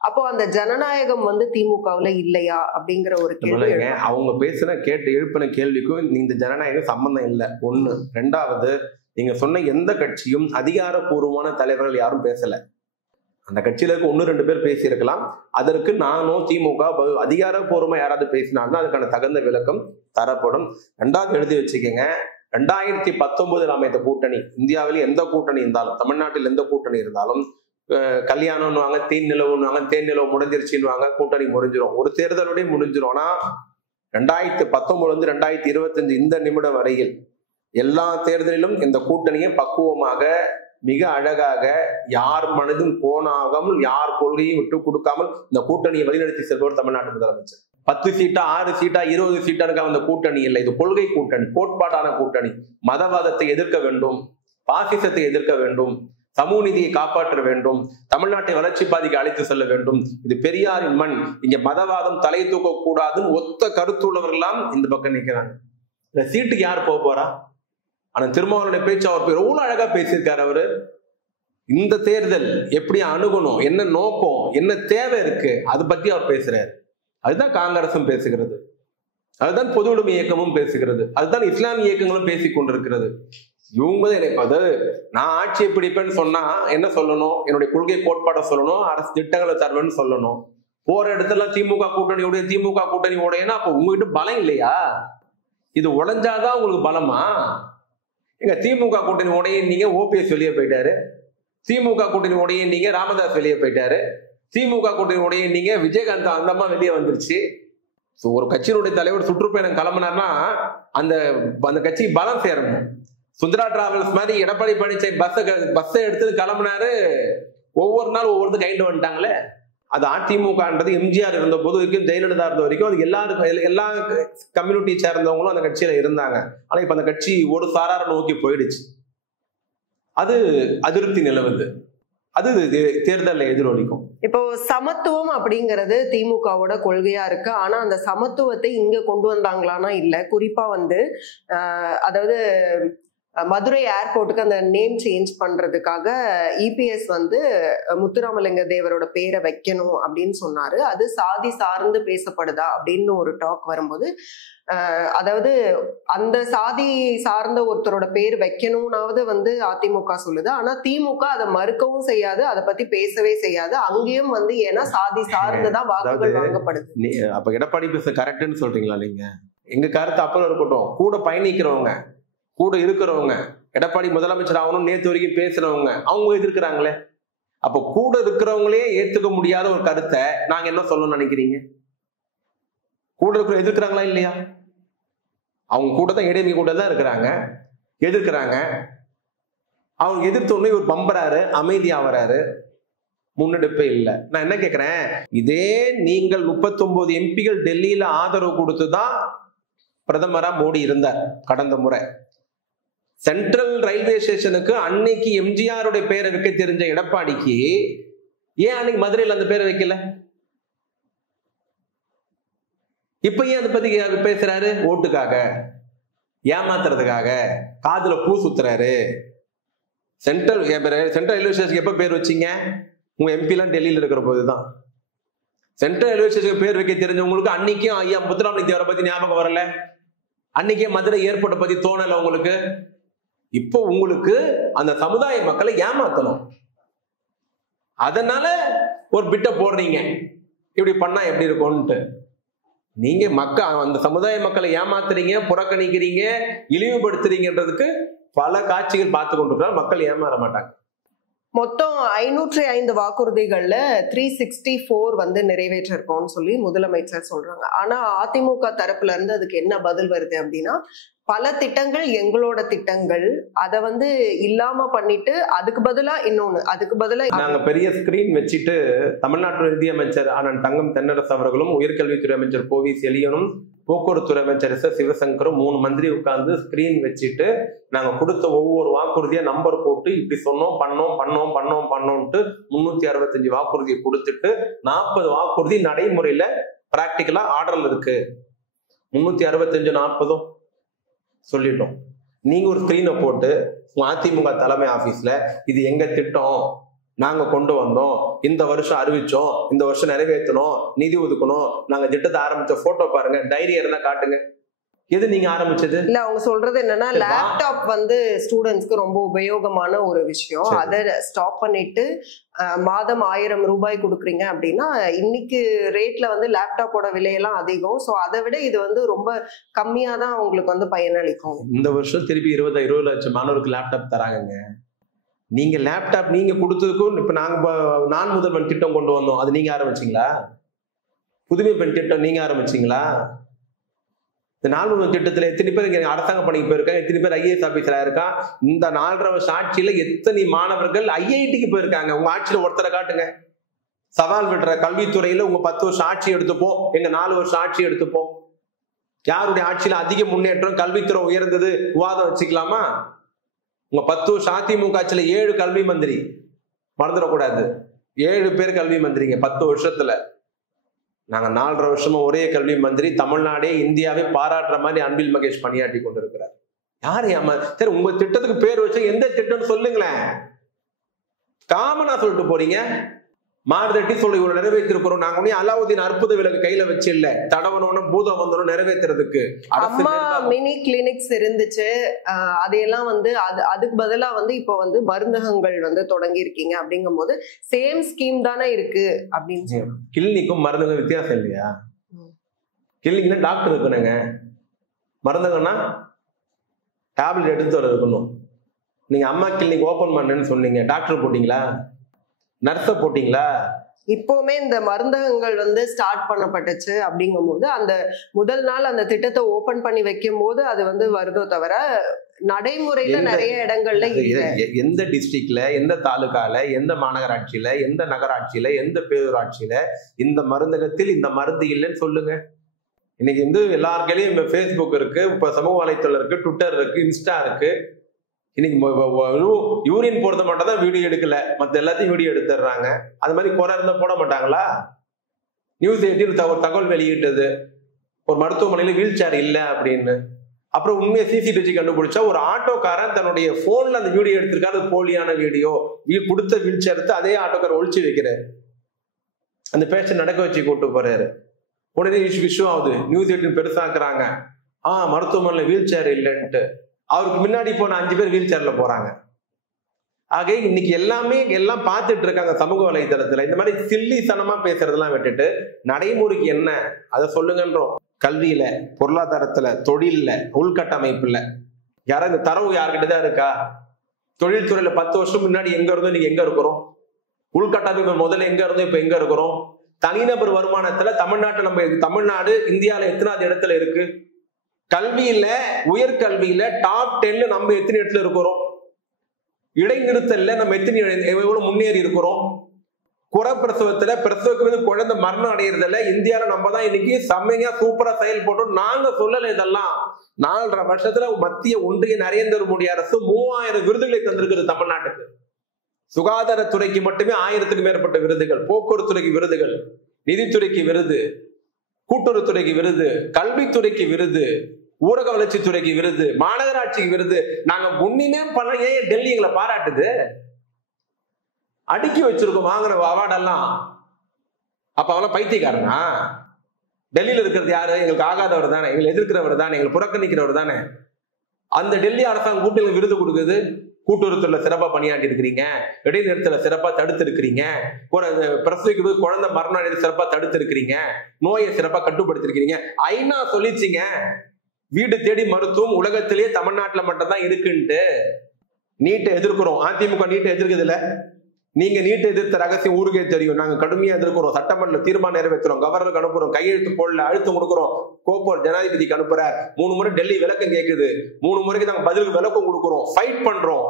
அப்போ அந்த ஜனநாயகம் வந்து திமுகவுல இல்லையா அப்படிங்கிற ஒரு கேள்வி. அவங்க பேசுன எழுப்பின கேள்விக்கும் இந்த ஜனநாயகம் சம்பந்தம் இல்லை. ஒண்ணு. ரெண்டாவது, நீங்க சொன்ன எந்த கட்சியும் அதிகாரப்பூர்வமான தலைவர்கள் யாரும் பேசல. அந்த கட்சியில இருக்க 1-2 பேர் பேசி இருக்கலாம். அதற்கு நானும் திமுக அதிகாரப்பூர்வமா யாராவது பேசினாலும் அதுக்கான தகுந்த விளக்கம் தரப்படும். 2வது எழுதி வச்சுக்கோங்க, 2019 அமைந்த கூட்டணி, இந்தியாவில் எந்த கூட்டணி இருந்தாலும், தமிழ்நாட்டில் எந்த கூட்டணி இருந்தாலும், கல்யாணம்னுவாங்க, தேன் நிலவுன்னுவாங்க, தேன் நிலவு முடிஞ்சிருச்சுன்னுவாங்க, கூட்டணி முடிஞ்சிடும், ஒரு தேர்தலோடய முடிஞ்சிடும். ஆனா 2019 2025 இந்த நிமிடம் வரையில் எல்லா தேர்தலிலும் இந்த கூட்டணியை பக்குவமாக மிக அழகாக யார் மனதும் கோணாகாமல் யார் கொள்கையும் விட்டு கொடுக்காமல் இந்த கூட்டணியை வழிநடத்தி செல்பவர் தமிழ்நாட்டு முதலமைச்சர். 10 சீட்டா 6 சீட்டா 20 சீட்டா அந்த கூட்டணி இல்லை. இது கொள்கை கூட்டணி, கோட்பாடான கூட்டணி. மதவாதத்தை எதிர்க்க வேண்டும், பாசிசத்தை எதிர்க்க வேண்டும், சமூக நீதியை காப்பாற்ற வேண்டும், தமிழ்நாட்டை வளர்ச்சி பாதைக்கு அழைத்து செல்ல வேண்டும். இது பெரியாரின் மண், இங்க மதவாதம் தலை தூக்க கூடாதுன்னு ஒத்த கருத்துள்ளவர்கள்லாம் இந்த பக்கம் நிற்கிறாங்க. இந்த சீட்டுக்கு யார் போக போறா? ஆனா திருமாவளவனுடைய பேச்சு அவர் எவ்வளவு அழகா பேசியிருக்காரு. அவரு இந்த தேர்தல் எப்படி அணுகணும், என்ன நோக்கம், என்ன தேவை இருக்கு, அது பத்தி அவர் பேசுறாரு. அதுதான் காங்கிரசும் பேசுகிறது, அதுதான் பொது உடைமை இயக்கமும் பேசுகிறது, அதுதான் இஸ்லாமிய இயக்கங்களும் பேசிக் கொண்டிருக்கிறது. இவங்க எனக்கு அதாவது நான் ஆட்சியை பிடிப்பேன்னு சொன்னா என்ன சொல்லணும்? என்னுடைய கொள்கை கோட்பாடை சொல்லணும், அரசு திட்டங்களை தருவேன்னு சொல்லணும். போற இடத்துல திமுக கூட்டணி உடையனா அப்ப உங்ககிட்ட பலம் இல்லையா? இது உடைஞ்சாதான் உங்களுக்கு பலமா? எங்க திமுக கூட்டணி உடைய நீங்க ஓபிஎஸ் வெளியே போயிட்டாரு, திமுக கூட்டணி உடைய நீங்க ராமதாஸ் வெளியே போயிட்டாரு, திமுக கூட்டணி உடைய நீங்க விஜயகாந்த் அந்த அம்மா வெளியே வந்துருச்சு. ஒரு கட்சியினுடைய தலைவர் சுற்றுப்பயணம் கிளம்பினார்னா அந்த கட்சிக்கு பலம் சேரணும். சுந்தரா டிராவல்ஸ் மாதிரி எடப்பாடி பழனிசாமி பஸ்ஸை எடுத்து கிளம்பினாரு, ஒவ்வொரு நாள் ஒவ்வொருத்தர் கைண்டு வந்துட்டாங்களே. அது அதிமுகன்றது எம்ஜிஆர் இருந்த போது வரைக்கும், ஜெயலலிதா இருந்த வரைக்கும் அது எல்லா கம்யூனிட்டி சேர்ந்தவங்களும் அந்த கட்சியில இருந்தாங்க. ஆனா இப்ப அந்த கட்சி ஒரு சாரார நோக்கி போயிடுச்சு. அது அதிருப்தி நிலவுது, அது தேர்தலில் எதிரொலிக்கும். இப்போ சமத்துவம் அப்படிங்கிறது திமுகவோட கொள்கையா இருக்கு. ஆனா அந்த சமத்துவத்தை இங்க கொண்டு வந்தாங்களான்னா இல்ல. குறிப்பா அதாவது மதுரை ஏர்போர்ட்டுக்கு அந்த நேம் சேஞ்ச் பண்றதுக்காக இபிஎஸ் முத்துராமலிங்க தேவரோட பேரை வைக்கணும் அப்படின்னு சொன்னாரு. அது சாதி சார்ந்து பேசப்படுதா அப்படின்னு ஒரு டாக் வரும்போது, அதாவது அந்த சாதி சார்ந்த ஒருத்தரோட பேர் வைக்கணும்னாவது அதிமுக சொல்லுது. ஆனா திமுக அதை மறுக்கவும் செய்யாது, அதை பத்தி பேசவே செய்யாது. அங்கேயும் ஏன்னா சாதி சார்ந்துதான் வாக்குகள் வாங்கப்படுது. அப்ப எடப்பாடி பேச கரெக்ட்னு சொல்றீங்களா நீங்க? எங்க கருத்து அப்புறம் இருக்கட்டும். கூட பயணிக்கிறவங்க, கூட இருக்கிறவங்க, எடப்பாடி முதலமைச்சர் ஆகணும் நேற்று வரைக்கும் பேசுறவங்க, அவங்க எதிர்க்கிறாங்களே. அப்ப கூட இருக்கிறவங்களே ஏத்துக்க முடியாத ஒரு கருத்தை நாங்க என்ன சொல்லணும்னு நினைக்கிறீங்க? கூட இருக்கிற எதிர்க்கிறாங்களா இல்லையா? அவங்க கூட தான், இடைமை கூட தான் இருக்கிறாங்க, எதிர்க்கிறாங்க. அவங்க எதிர்த்தோடனே ஒரு பம்பராரு, அமைதியா வராரு, முன்னெடுப்பே இல்லை. நான் என்ன கேட்கிறேன், இதே நீங்கள் 39 எம்பிகள் டெல்லியில ஆதரவு கொடுத்துதான் பிரதமரா மோடி இருந்தார் கடந்த முறை. சென்ட்ரல் ரயில்வே ஸ்டேஷனுக்கு அன்னைக்கு எம்ஜிஆருடைய பேரை வைக்க தெரிஞ்ச எடப்பாடிக்கு ஏன் அன்னைக்கு மதுரையில் அந்த பேரை வைக்கல? இப்ப ஏன் அதை பத்தி பேசுறாரு? ஓட்டுக்காக, ஏமாத்துறதுக்காக, காதுல பூ சுத்துறாரு. சென்ட்ரல் ரயில்வே ஸ்டேஷனுக்கு எப்ப பேர் வச்சீங்க? உங்க எம்பி எல்லாம் டெல்லியில இருக்கிற போதுதான். சென்ட்ரல் ரயில்வே ஸ்டேஷனுக்கு பேர் வைக்க தெரிஞ்சவங்களுக்கு அன்னைக்கும் ஐயா முத்துராமலிங்க தேவரை பத்தி ஞாபகம் வரல, அன்னைக்கே மதுரை ஏர்போர்ட்டை பத்தி தோணல உங்களுக்கு. இப்போ உங்களுக்கு அந்த சமுதாய மக்களை ஏமாத்தணும், அதனால ஒரு பிட்ட போடுறீங்க, இப்படி பண்ணா எப்படி இருக்கும்ட்டு. நீங்க அந்த சமுதாய மக்களை ஏமாத்துறீங்க, புறக்கணிக்கிறீங்க, இழிவுபடுத்துறீங்கன்றதுக்கு பல காட்சிகள் பார்த்து கொண்டிருக்கிறார். மக்கள் ஏமாற மாட்டாங்க. மொத்தம் 505 வாக்குறுதிகள்ல 364 நிறைவேற்றிருக்கோம்னு சொல்லி முதலமைச்சர் சொல்றாங்க. ஆனா அதிமுக தரப்புல இருந்து அதுக்கு என்ன பதில் வருது அப்படின்னா, பல திட்டங்கள் எங்களோட திட்டங்கள், அதை இல்லாம பண்ணிட்டு அதுக்கு பதிலா நாங்க பெரிய ஸ்கிரீன் வச்சுட்டு தமிழ்நாட்டு நிதியமைச்சர் அண்ணன் தங்கம் தென்னரசு அவர்களும், உயர்கல்வித்துறை அமைச்சர் கோவி செலியனும், போக்குவரத்துறை அமைச்சர் சிவசங்கரும் 3 மந்திரி உட்கார்ந்து ஸ்கிரீன் வச்சுட்டு நாங்க கொடுத்த ஒவ்வொரு வாக்குறுதியா நம்பர் போட்டு இப்படி சொன்னோம், பண்ணோம்ட்டு 365 வாக்குறுதியை கொடுத்துட்டு 40 வாக்குறுதி நடைமுறையில பிராக்டிக்கலா ஆர்டர்ல இருக்கு. 365 40 சொல்லிட்டோம். நீங்க ஒரு ஸ்கிரீனை போட்டு அதிமுக தலைமை ஆபீஸ்ல இது எங்க திட்டம், நாங்க கொண்டு வந்தோம், இந்த வருஷம் அறிவிச்சோம், இந்த வருஷம் நிறைவேற்றணும், நிதி ஒதுக்கணும், நாங்க திட்டத்தை ஆரம்பிச்ச போட்டோ பாருங்க, டைரி இருந்தா காட்டுங்க. எது நீங்க ஆரம்பிச்சது? இல்ல, அவங்க சொல்றது என்னன்னா, லேப்டாப் ஸ்டூடெண்ட்ஸ்க்கு ரொம்ப உபயோகமான ஒரு விஷயம். அதை ஸ்டாப் பண்ணிட்டு மாதம் 1000 ரூபாய் கொடுக்குறீங்க அப்படின்னா, இன்னைக்கு ரேட்ல லேப்டாப்போட விலையெல்லாம் அதிகம். ஸோ அதை விட இது ரொம்ப கம்மியா தான் உங்களுக்கு பயனளிக்கும். இந்த வருஷம் திருப்பி 20 லட்சம் மாணவருக்கு லேப்டாப் தராங்க. நீங்க லேப்டாப் நீங்க கொடுத்ததுக்கும் இப்ப நாங்க நான் முதல்வன் திட்டம் கொண்டு வந்தோம், அது நீங்க ஆரம்பிச்சீங்களா? புதுமை பெண் திட்டம் நீங்க ஆரம்பிச்சீங்களா? இந்த 4 முதல் திட்டத்துல எத்தனை பேர் இங்க அரசாங்க பணிக்கு போயிருக்காங்க, எத்தனை பேர் ஐஏஎஸ் ஆபீசரா இருக்கா? இந்த 4.5 வருஷம் ஆட்சியில எத்தனை மாணவர்கள் ஐஐடிக்கு போயிருக்காங்க? உங்க ஆட்சியில ஒருத்தரை காட்டுங்க. சவால் விடுற கல்வித்துறையில உங்க 10 வருஷம் ஆட்சி எடுத்துப்போம், எங்க 4 வருஷம் ஆட்சி எடுத்துப்போம். யாருடைய ஆட்சியில அதிக முன்னேற்றம், கல்வித்துறை உயர்ந்தது, விவாதம் வச்சுக்கலாமா? உங்க 10 வருஷம் அதிமுக ஆட்சியில 7 கல்வி மந்திரி, மறந்துடக்கூடாது, 7 பேர் கல்வி மந்திரிங்க 10 வருஷத்துல. நாங்க 4.5 வருஷமா ஒரே கல்வி மந்திரி. தமிழ்நாடே இந்தியாவே பாராட்டுற மாதிரி அன்பில் மகேஷ் பணியாற்றி கொண்டிருக்கிறார். யாரு சரி, உங்க திட்டத்துக்கு பேர் வச்சு எந்த திட்டம் சொல்லுங்களேன். காமனா சொல்லிட்டு போறீங்க. மாறுதட்டி சொல்லி இவ்வளவு நிறைவேற்றிருக்கிறோம். நாங்க உடனே அலாவுதீன் அற்புத விலகு கையில வச்சு இல்ல, தடவனோன்னு பூதம் வந்தோம் நிறைவேற்றுறதுக்கு. அம்மா மினி கிளினிக்ஸ் இருந்துச்சு, அதையெல்லாம் வந்து அதுக்கு பதிலா வந்து இப்போ வந்து மருந்தகங்கள் வந்து தொடங்கி இருக்கீங்க. அப்படிங்கும் போது சேம் ஸ்கீம் தானே இருக்கு அப்படின்னு. கிளினிக்கும் மருந்தகம் வித்தியாசம் இல்லையா? கிளினிக்னா டாக்டர் இருக்கணுங்க, மருந்தகம்னா டேப்லெட் எடுத்து வர இருக்கணும். நீங்க அம்மா கிளினிக் ஓபன் பண்ணேன்னு சொன்னீங்க, டாக்டர் போட்டீங்களா, நர்ஸ போட்டீங்களா? இப்பவுமே இந்த மருந்தகங்கள் வந்து ஸ்டார்ட் பண்ணப்பட்டுச்சு. அப்படிங்கும் போது அந்த முதல் நாள் அந்த திட்டத்தை ஓபன் பண்ணி வைக்கும் போது அது வந்து வருதோ தவிர நடைமுறையில நிறைய இடங்கள்ல எந்த டிஸ்ட்ரிக்ட்ல, எந்த தாலுகால, எந்த மாநகராட்சியில, எந்த நகராட்சியில, எந்த பேரூராட்சியில இந்த மருந்தகத்தில் இந்த மருந்து இல்லைன்னு சொல்லுங்க. இன்னைக்கு வந்து எல்லாருக்கையும் ஃபேஸ்புக் இருக்கு, இப்ப சமூக வலைத்தளம் இருக்கு, ட்விட்டர் இருக்கு, இன்ஸ்டா இருக்கு. இன்னைக்கு யூரின் போறது மட்டும் தான் வீடியோ எடுக்கல, மத்த எல்லாத்தையும் வீடியோ எடுத்துடுறாங்க. அது மாதிரி குறை இருந்தா போட மாட்டாங்களா? நியூஸ் 18 ஒரு தகவல் வெளியிட்டது, ஒரு மருத்துவமனையில வீல் சேர் இல்லை அப்படின்னு. அப்புறம் உண்மையை சிசிடிவி கண்டுபிடிச்சா ஒரு ஆட்டோக்காரன் தன்னுடைய போன்ல அந்த வீடியோ எடுத்திருக்காரு, போலியான வீடியோ. கொடுத்த வீல் சேர் எடுத்து அதே ஆட்டோக்காரர் ஒழிச்சு வைக்கிறாரு, அந்த பேஷண்ட் நடக்க வச்சு கூட்டு போறாரு. உடனே இஷ்யூ ஆகுது, நியூஸ் 18 பெருசாக்குறாங்க, மருத்துவமனையில வீல் சேர் இல்லைன்ட்டு. அவருக்கு முன்னாடி போன 5 பேர் வீல் சேர்ல போறாங்க. ஆக இன்னைக்கு எல்லாம் பார்த்துட்டு இருக்காங்க சமூக வலைதளத்துல. இந்த மாதிரி சில்லித்தனமா பேசுறதெல்லாம் விட்டுட்டு நடைமுறைக்கு என்ன அதை சொல்லுங்கன்றோம். கல்வியில, பொருளாதாரத்துல, தொழில்ல, உள்கட்டமைப்புல யாரா இந்த தரவு யாருக்கிட்டதான் இருக்கா? தொழில்துறையில 10 வருஷம் முன்னாடி எங்க இருந்தோம், இன்னைக்கு எங்க இருக்கிறோம்? உள்கட்டமைப்பு முதல்ல எங்க இருந்தோம், இப்ப எங்க இருக்கிறோம்? தனிநபர் வருமானத்துல தமிழ்நாடு இந்தியாவில எத்தனாவது இடத்துல இருக்கு? கல்வியில, உயர்கல்வியில டாப் 10 நம்ம எத்தனை இடத்துல இருக்கிறோம்? இடைநிறுத்தல்ல நம்ம எவ்வளவு முன்னேறி இருக்கிறோம்? குறப்பிரசவத்துல பிரசவத்துக்கு குழந்தை மரணம் அடையிறதுல இந்தியாவில நம்ம தான் இன்னைக்கு செம்மையா சூப்பரா செயல்பட்டோம். நாங்க சொல்லல இதெல்லாம். 4.5 வருஷத்துல மத்திய ஒன்றிய நரேந்திர மோடி அரசு 3000 விருதுகளை தந்திருக்குது தமிழ்நாட்டுக்கு. சுகாதாரத்துறைக்கு மட்டுமே 1000க்கும் மேற்பட்ட விருதுகள், போக்குவரத்துறைக்கு விருதுகள், நிதித்துறைக்கு விருது, கூட்டுறவுத்துறைக்கு விருது, கல்வித்துறைக்கு விருது, ஊரக வளர்ச்சித்துறைக்கு விருது, மாநகராட்சிக்கு விருது. நாங்க ஒண்ணுமே பண்ண, ஏன் டெல்லி எங்களை பாராட்டுது? அடுக்கி வச்சிருக்கோம் வாங்கின அவார்டெல்லாம். அப்ப அவெல்லாம் பைத்தியக்காரனா? டெல்லியில இருக்கிறது யாரு? எங்களுக்கு ஆகாதவர் தானே, எங்களை எதிர்க்கிறவர் தானே, எங்களை புறக்கணிக்கிறவர் தானே. அந்த டெல்லி அரசாங்கம் கூட்டத்தில் விருது கொடுக்குது. கூட்டுறவுத்துறையில சிறப்பா பணியாற்றி இருக்கிறீங்க, இடைநிறுத்தல சிறப்பா தடுத்து இருக்கிறீங்க, பிரசவிக்கு குழந்தை மரணம் அடைந்து சிறப்பா தடுத்து இருக்கிறீங்க, நோயை சிறப்பா கட்டுப்படுத்தி இருக்கிறீங்க. ஐநா சொல்லிச்சுங்க, வீடு தேடி மருத்துவம் உலகத்திலேயே தமிழ்நாட்டுல மட்டும் தான் இருக்குன்ட்டு. நீட்டை எதிர்க்கிறோம். அதிமுக நீட்டை எதிர்க்குது இல்ல? நீங்க நீட்டை எதிர்த்த ரகசியம் ஊருக்கே தெரியும். நாங்க கடுமையா எதிர்க்கிறோம், சட்டமன்ற தீர்மானம் நிறைவேற்றுறோம், கவர்னருக்கு அனுப்புறோம், கையெழுத்து போடல, அழுத்தம் கொடுக்குறோம், கோப்போர் ஜனாதிபதிக்கு அனுப்புறார். 3 முறை டெல்லி விளக்கம் கேட்குது, 3 முறைக்கு நாங்க பதிலுக்கு விளக்கம் கொடுக்குறோம், ஃபைட் பண்றோம்.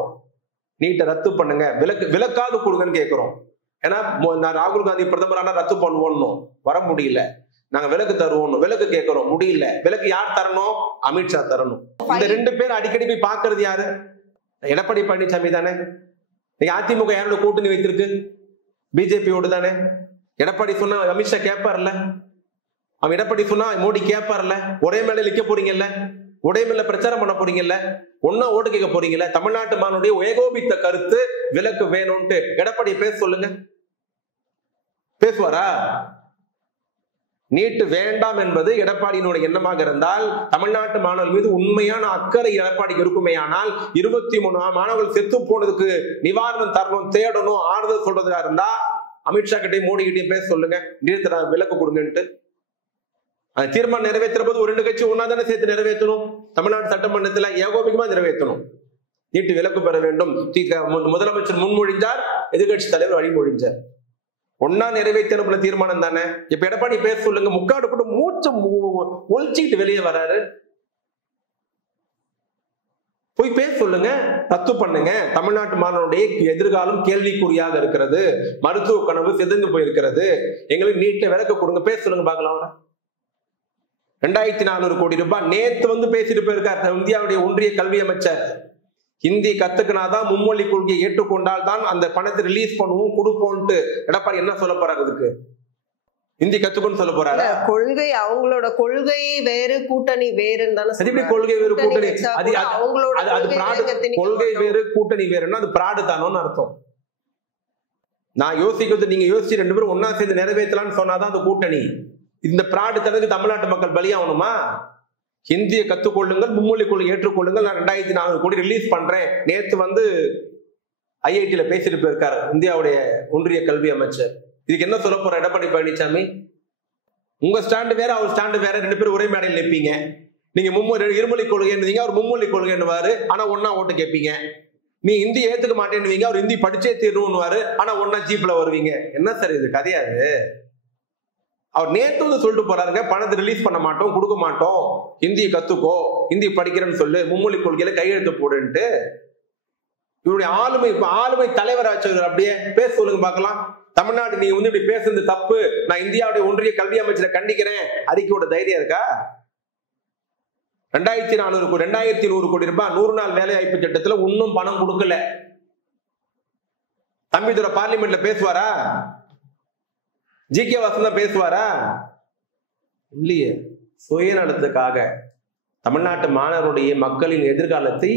நீட்டை ரத்து பண்ணுங்க, விலக்காது கொடுங்கன்னு கேட்கிறோம். ஏன்னா ராகுல் காந்தி பிரதமரான ரத்து பண்ணுவோம், வர முடியல. நாங்க விலக்கு தருவோம், விலக்கு கேட்கிறோம், முடியல. விலக்கு யார் தரணும்? அமித்ஷா தரணும். இந்த 2 பேர் அடிக்கடி போய் பாக்குறது யாரு? எடப்பாடி பழனிசாமி தானே. அதிமுக யாரோட கூட்டணி வைத்திருக்கு? பிஜேபியோடு தானே. எடப்பாடி சொன்னா அமித்ஷா கேட்பார்ல, அவன் எடப்பாடி சொன்னா மோடி கேட்பார்ல. ஒரே மேல நிக்க போறீங்கல்ல, ஒரே மேல பிரச்சாரம் பண்ண போறீங்கல்ல, ஒன்னா ஓட்டு கேட்க போறீங்கல்ல. தமிழ்நாட்டு மானுடைய ஏகோபித்த கருத்து விலக்கு வேணும்ட்டு எடப்பாடி பேச சொல்லுங்க, பேசுவாரா? நீட்டு வேண்டாம் என்பது எடப்பாடியினுடைய எண்ணமாக இருந்தால், தமிழ்நாட்டு மாணவர்கள் மீது உண்மையான அக்கறை எடப்பாடிக்கு இருக்குமேயானால், 23 மாணவர்கள் செத்து போனதுக்கு நிவாரணம் தரணும், தேடணும், ஆறுதல் சொல்றதா இருந்தா அமித்ஷா கிட்டையும் மோடி கிட்டையும் பேச சொல்லுங்க, நீட்டு விலக்கு கொடுங்கன்ட்டு. அந்த தீர்மானம் நிறைவேற்ற போது ஒரு 2 கட்சி ஒன்னா தானே சேர்த்து நிறைவேற்றணும். தமிழ்நாடு சட்டமன்றத்துல ஏகோபிகமா நிறைவேற்றணும். நீட்டு விலக்கு பெற வேண்டும். முதலமைச்சர் முன்மொழிஞ்சார், எதிர்கட்சி தலைவர் வழிமொழிஞ்சார். ஒன்னா நிறைவேற்ற தீர்மானம் தானே. இப்ப எடப்பாடி பேச சொல்லுங்க, முக்காடு போட்டு மூச்சு ஒழிச்சுக்கிட்டு வெளியே வராரு. போய் பேச சொல்லுங்க, ரத்து பண்ணுங்க. தமிழ்நாட்டு மாணவனுடைய எதிர்காலம் கேள்விக்குறியாக இருக்கிறது, மருத்துவ கனவு சிதைந்து போயிருக்கிறது, எங்களுக்கு நீட்டை விலக்கு கொடுங்க, பேச சொல்லுங்க பார்க்கலாம். 2400 கோடி ரூபாய் நேத்து வந்து பேசிட்டு போயிருக்காரு இந்தியாவுடைய ஒன்றிய கல்வி அமைச்சர். ஹிந்தி கத்துக்கினாதான், மும்மொழி கொள்கையை ஏற்றுக்கொண்டால் தான் அந்த பணத்தை ரிலீஸ் பண்ணுவோம், கொடுப்போம்ட்டு எடப்பாடி என்ன சொல்ல போறாரு? அதுக்கு ஹிந்தி கத்துக்கணும்னு சொல்ல போறாரு. கொள்கை, அவங்களோட கொள்கை வேறு, கூட்டணி வேறுன்னு தானே. கொள்கை வேறு கூட்டணி, அது கொள்கை வேறு கூட்டணி வேறுன்னா அது பிராடு தானோன்னு அர்த்தம். நான் யோசிக்கிறது நீங்க யோசிச்சு 2 பேரும் ஒன்னா சேர்ந்து நிறைவேற்றலாம்னு சொன்னாதான் அந்த கூட்டணி. இந்த பிராடு தனக்கு தமிழ்நாட்டு மக்கள் பலியாகணுமா? ஹிந்தியை கத்துக்கொள்ளுங்கள், மும்மொழி கொள்கை ஏற்றுக்கொள்ளுங்கள், நான் 2400 கோடி ரிலீஸ் பண்றேன். நேத்து ஐஐடியில பேசிட்டு போயிருக்காரு இந்தியாவுடைய ஒன்றிய கல்வி அமைச்சர். இதுக்கு என்ன சொல்ல போற எடப்பாடி பழனிசாமி? உங்க ஸ்டாண்டு வேற, அவர் ஸ்டாண்டு வேற, 2 பேரும் ஒரே மேடையில் நிற்பீங்க. நீங்க இருமொழி கொள்கை என்னவீங்க, அவர் மும்மொழி கொள்கை என்னவாரு, ஆனா ஒன்னா ஓட்டு கேட்பீங்க. நீ ஹிந்தி ஏத்துக்க மாட்டேன்னுவீங்க, அவர் ஹிந்தி படிச்சே தீரணும்னுவாரு, ஆனா ஒன்னா ஜீப்ல வருவீங்க. என்ன சார் இது கதையாது? அவர் நேற்று சொல்லிட்டு போறாருங்க, பணத்தை ரிலீஸ் பண்ண மாட்டோம், கொடுக்க மாட்டோம், ஹிந்தியை கத்துக்கோ, ஹிந்தி படிக்கிறேன்னு சொல்லு, மும்மொழி கொள்கையில கையெழுத்து போடுன்ட்டு. இவருடைய ஆளுமை தலைவராச்சு. அப்படியே பேச சொல்லுங்க பார்க்கலாம். தமிழ்நாடு நீ இப்படி பேசுறது தப்பு, நான் இந்தியாவுடைய ஒன்றிய கல்வி அமைச்சரை கண்டிக்கிறேன், அறிக்கையோட தைரியம் இருக்கா? 2100 கோடி ரூபாய் 100 நாள் வேலை வாய்ப்பு திட்டத்துல இன்னும் பணம் கொடுக்கல. தம்பிதுரை பார்லிமெண்ட்ல பேசுவாரா? ஜி.கே. வாசன் தான் பேசுவாரா? இல்லையே. சுயநலத்துக்காக தமிழ்நாட்டு மாணவருடைய மக்களின் எதிர்காலத்தை